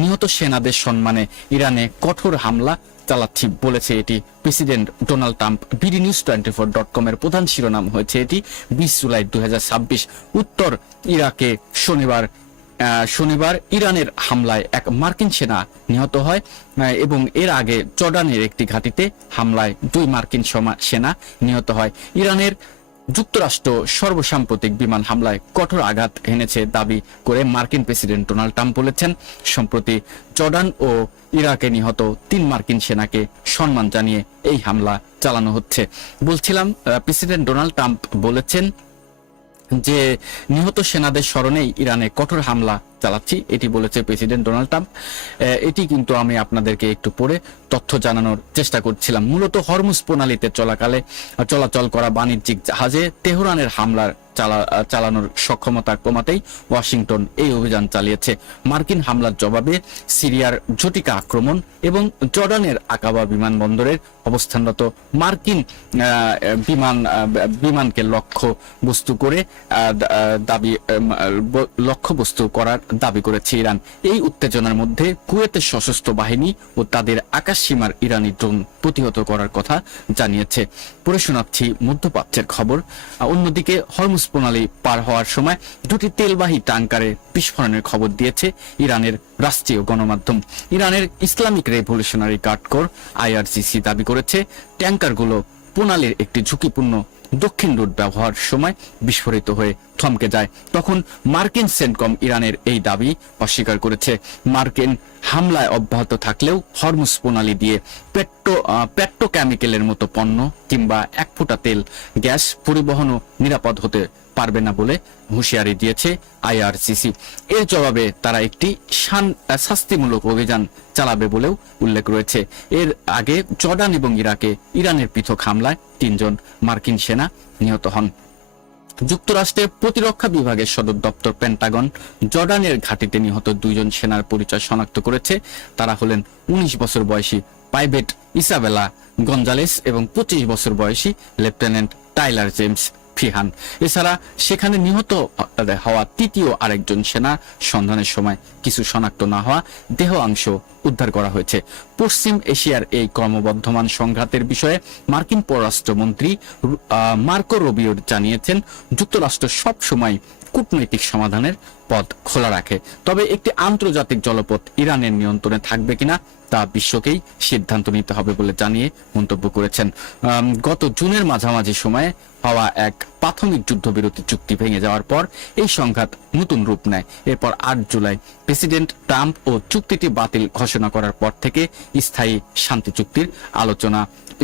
নিহত সেনাদের সম্মানে ইরানে কঠোর হামলা চালাচ্ছি বলেছে এটি প্রেসিডেন্ট ডোনাল্ড ট্রাম্প। bdnews24.com-এর প্রধান শিরোনাম হয়েছে এটি 20 জুলাই 2026। উত্তর ইরাকে শনিবার ইরানের হামলায় এক মার্কিন সেনা নিহত হয়, এবং এর আগে জর্ডানের একটি ঘাঁটিতে হামলায় 2 মার্কিন সেনা নিহত হয়। ইরানের যুক্তরাষ্ট্র সর্বসাম্প্রতিক বিমান হামলায় কঠোর আঘাত এনেছে দাবি করে মার্কিন প্রেসিডেন্ট ডোনাল্ড ট্রাম্প বলেছেন, সম্প্রতি জর্ডান ও ইরাকে নিহত 3 মার্কিন সেনাকে সম্মান জানিয়ে এই হামলা চালানো হচ্ছে। বলছিলাম, প্রেসিডেন্ট ডোনাল্ড ট্রাম্প বলেছেন যে নিহত সেনাদের স্মরণেই ইরানে কঠোর হামলা চালাচ্ছি, এটি বলেছে প্রেসিডেন্ট ডোনাল্ড ট্রাম্প। এটি কিন্তু আমি আপনাদেরকে একটু পরে তথ্য জানানোর চেষ্টা করছিলাম। মূলত হরমুজ প্রণালীতে চলাচল করা বাণিজ্যিক জাহাজে তেহরানের হামলার চালানোর সক্ষমতা কমাতেই ওয়াশিংটন এই অভিযান চালিয়েছে। মার্কিন হামলার জবাবে সিরিয়ার ঝটিকা আক্রমণ এবং জর্ডানের আকাবা বিমানবন্দরের অবস্থানরত মার্কিন বিমানকে লক্ষ্যবস্তু করার দাবি করেছে ইরান। এই উত্তেজনার মধ্যে কুয়েতের সশস্ত্র বাহিনী ও তাদের আকাশ সীমার ইরানি ড্রোন প্রতিহত করার কথা জানিয়েছে। পড়ে শোনাচ্ছি মধ্যপ্রাচ্যের খবর। অন্যদিকে হরমুজ প্রণালী পার হওয়ার সময় 2টি তেলবাহী ট্যাঙ্কারে বিস্ফোরণের খবর দিয়েছে ইরানের রাষ্ট্রীয় গণমাধ্যম। ইরানের Islamic Revolutionary Guard Corps IRGC দাবি করেছে ট্যাঙ্কারগুলো প্রণালীর একটি ঝুঁকিপূর্ণ দক্ষিণ রুট ব্যবহার সময় বিস্ফোরিত হয়ে থমকে যায়। তখন মার্কিন সেন্টকম ইরানের এই দাবি অস্বীকার করেছে। মার্কিন হামলায় অব্যাহত থাকলেও হরমুজ প্রণালী দিয়ে পেট্রোকেমিক্যালের মতো পণ্য কিংবা 1 ফোঁটা তেল গ্যাস পরিবহনও নিরাপদ হতে পারবে না বলে হুঁশিয়ারি দিয়েছে IRGC। এর জবাবে তারা একটি শাস্তিমূলক অভিযান চালাবে বলেও উল্লেখ রয়েছে। এর আগে জর্ডান এবং ইরাকে ইরানের পৃথক হামলায় 3 জন মার্কিন সেনা নিহত হন। যুক্তরাষ্ট্রের প্রতিরক্ষা বিভাগের সদর দপ্তর পেন্টাগন জর্ডানের ঘাঁটিতে নিহত 2 জন সেনার পরিচয় শনাক্ত করেছে। তারা হলেন 19 বছর বয়সী প্রাইভেট ইসাবেলা গঞ্জালেস এবং 25 বছর বয়সী লেফটেন্যান্ট টাইলার জেমস। ফিহান। এছাড়া সেখানে নিহত হওয়া তৃতীয় আরেকজন সেনা সন্ধানের সময় কিছু শনাক্ত না হওয়া দেহ অংশ উদ্ধার করা হয়েছে। পশ্চিম এশিয়ার এই ক্রমবর্ধমান সংঘাতের বিষয়ে মার্কিন পররাষ্ট্রমন্ত্রী মার্কো রুবিও জানিয়েছেন, যুক্তরাষ্ট্র সব সময় কূটনৈতিক সমাধানের পথ খোলা রাখে, তবে একটি আন্তর্জাতিক জলপথ ইরানের নিয়ন্ত্রণে থাকবে কিনা তা বিশ্বকেই সিদ্ধান্ত নিতে হবে বলে জানিয়ে মন্তব্য করেছেন। গত জুনের মাঝামাঝি সময়ে হওয়া এক প্রাথমিক যুদ্ধবিরতি চুক্তি ভেঙে যাওয়ার পর এই সংঘাত নতুন রূপ নেয়। এরপর 8 জুলাই প্রেসিডেন্ট ট্রাম্প ও চুক্তিটি বাতিল ঘোষণা করার পর থেকে স্থায়ী শান্তি চুক্তির আলোচনা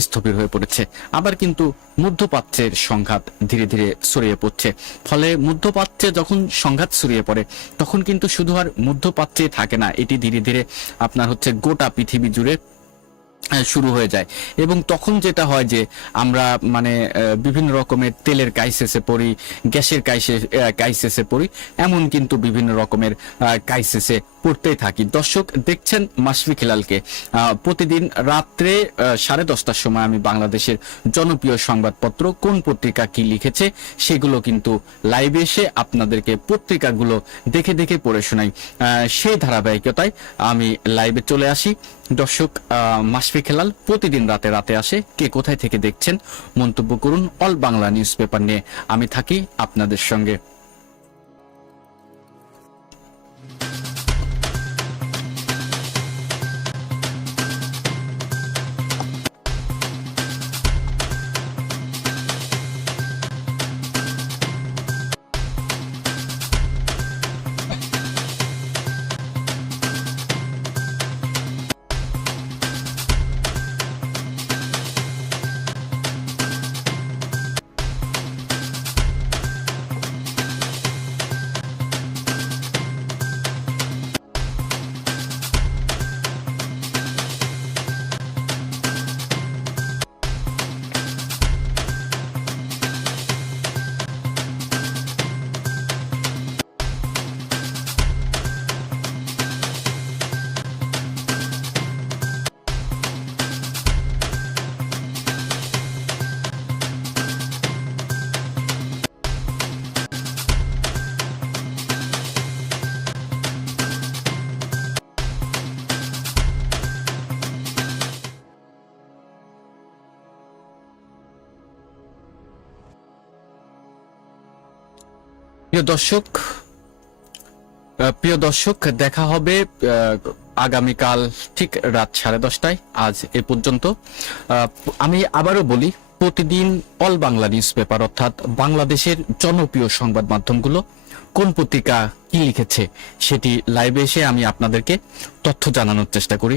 স্থবির হয়ে পড়েছে। আবার কিন্তু মধ্যপ্রাচ্যের সংঘাত ধীরে ধীরে ছড়িয়ে পড়ছে। ফলে মধ্যপ্রাচ্যে যখন সংঘাত ছড়িয়ে পড়ে তখন কিন্তু শুধু আর মধ্যপ্রাচ্যে থাকে না, এটি ধীরে ধীরে আপনার হচ্ছে গোটা পৃথিবী জুড়ে শুরু হয়ে যায়। এবং তখন যেটা হয় যে আমরা মানে বিভিন্ন রকমের তেলের ক্রাইসিসে পড়ি, গ্যাসের ক্রাইসিসে পড়ি, এমন কিন্তু বিভিন্ন রকমের ক্রাইসিসে পড়তেই থাকি। দর্শক দেখছেন মাশফিক হিলালকে। প্রতিদিন রাত্রে 10:30টার সময় আমি বাংলাদেশের জনপ্রিয় সংবাদপত্র কোন পত্রিকা কি লিখেছে সেগুলো কিন্তু লাইভে এসে আপনাদেরকে পত্রিকাগুলো দেখে দেখে পড়ে শোনাই। সেই ধারাবাহিকতায় আমি লাইভে চলে আসি। দর্শক, মাশফিক হিলাল প্রতিদিন রাতে আসে। কে কোথায় থেকে দেখছেন মন্তব্য করুন। অল বাংলা নিউজ পেপার নিয়ে আমি থাকি আপনাদের সঙ্গে। প্রিয় দর্শক, দেখা হবে আগামীকাল ঠিক রাত 10:30টায়। আজ এ পর্যন্ত। আমি আবারও বলি, প্রতিদিন অল বাংলা নিউজ পেপার অর্থাৎ বাংলাদেশের জনপ্রিয় সংবাদ মাধ্যমগুলো কোন পত্রিকা কি লিখেছে সেটি লাইভে এসে আমি আপনাদেরকে তথ্য জানানোর চেষ্টা করি।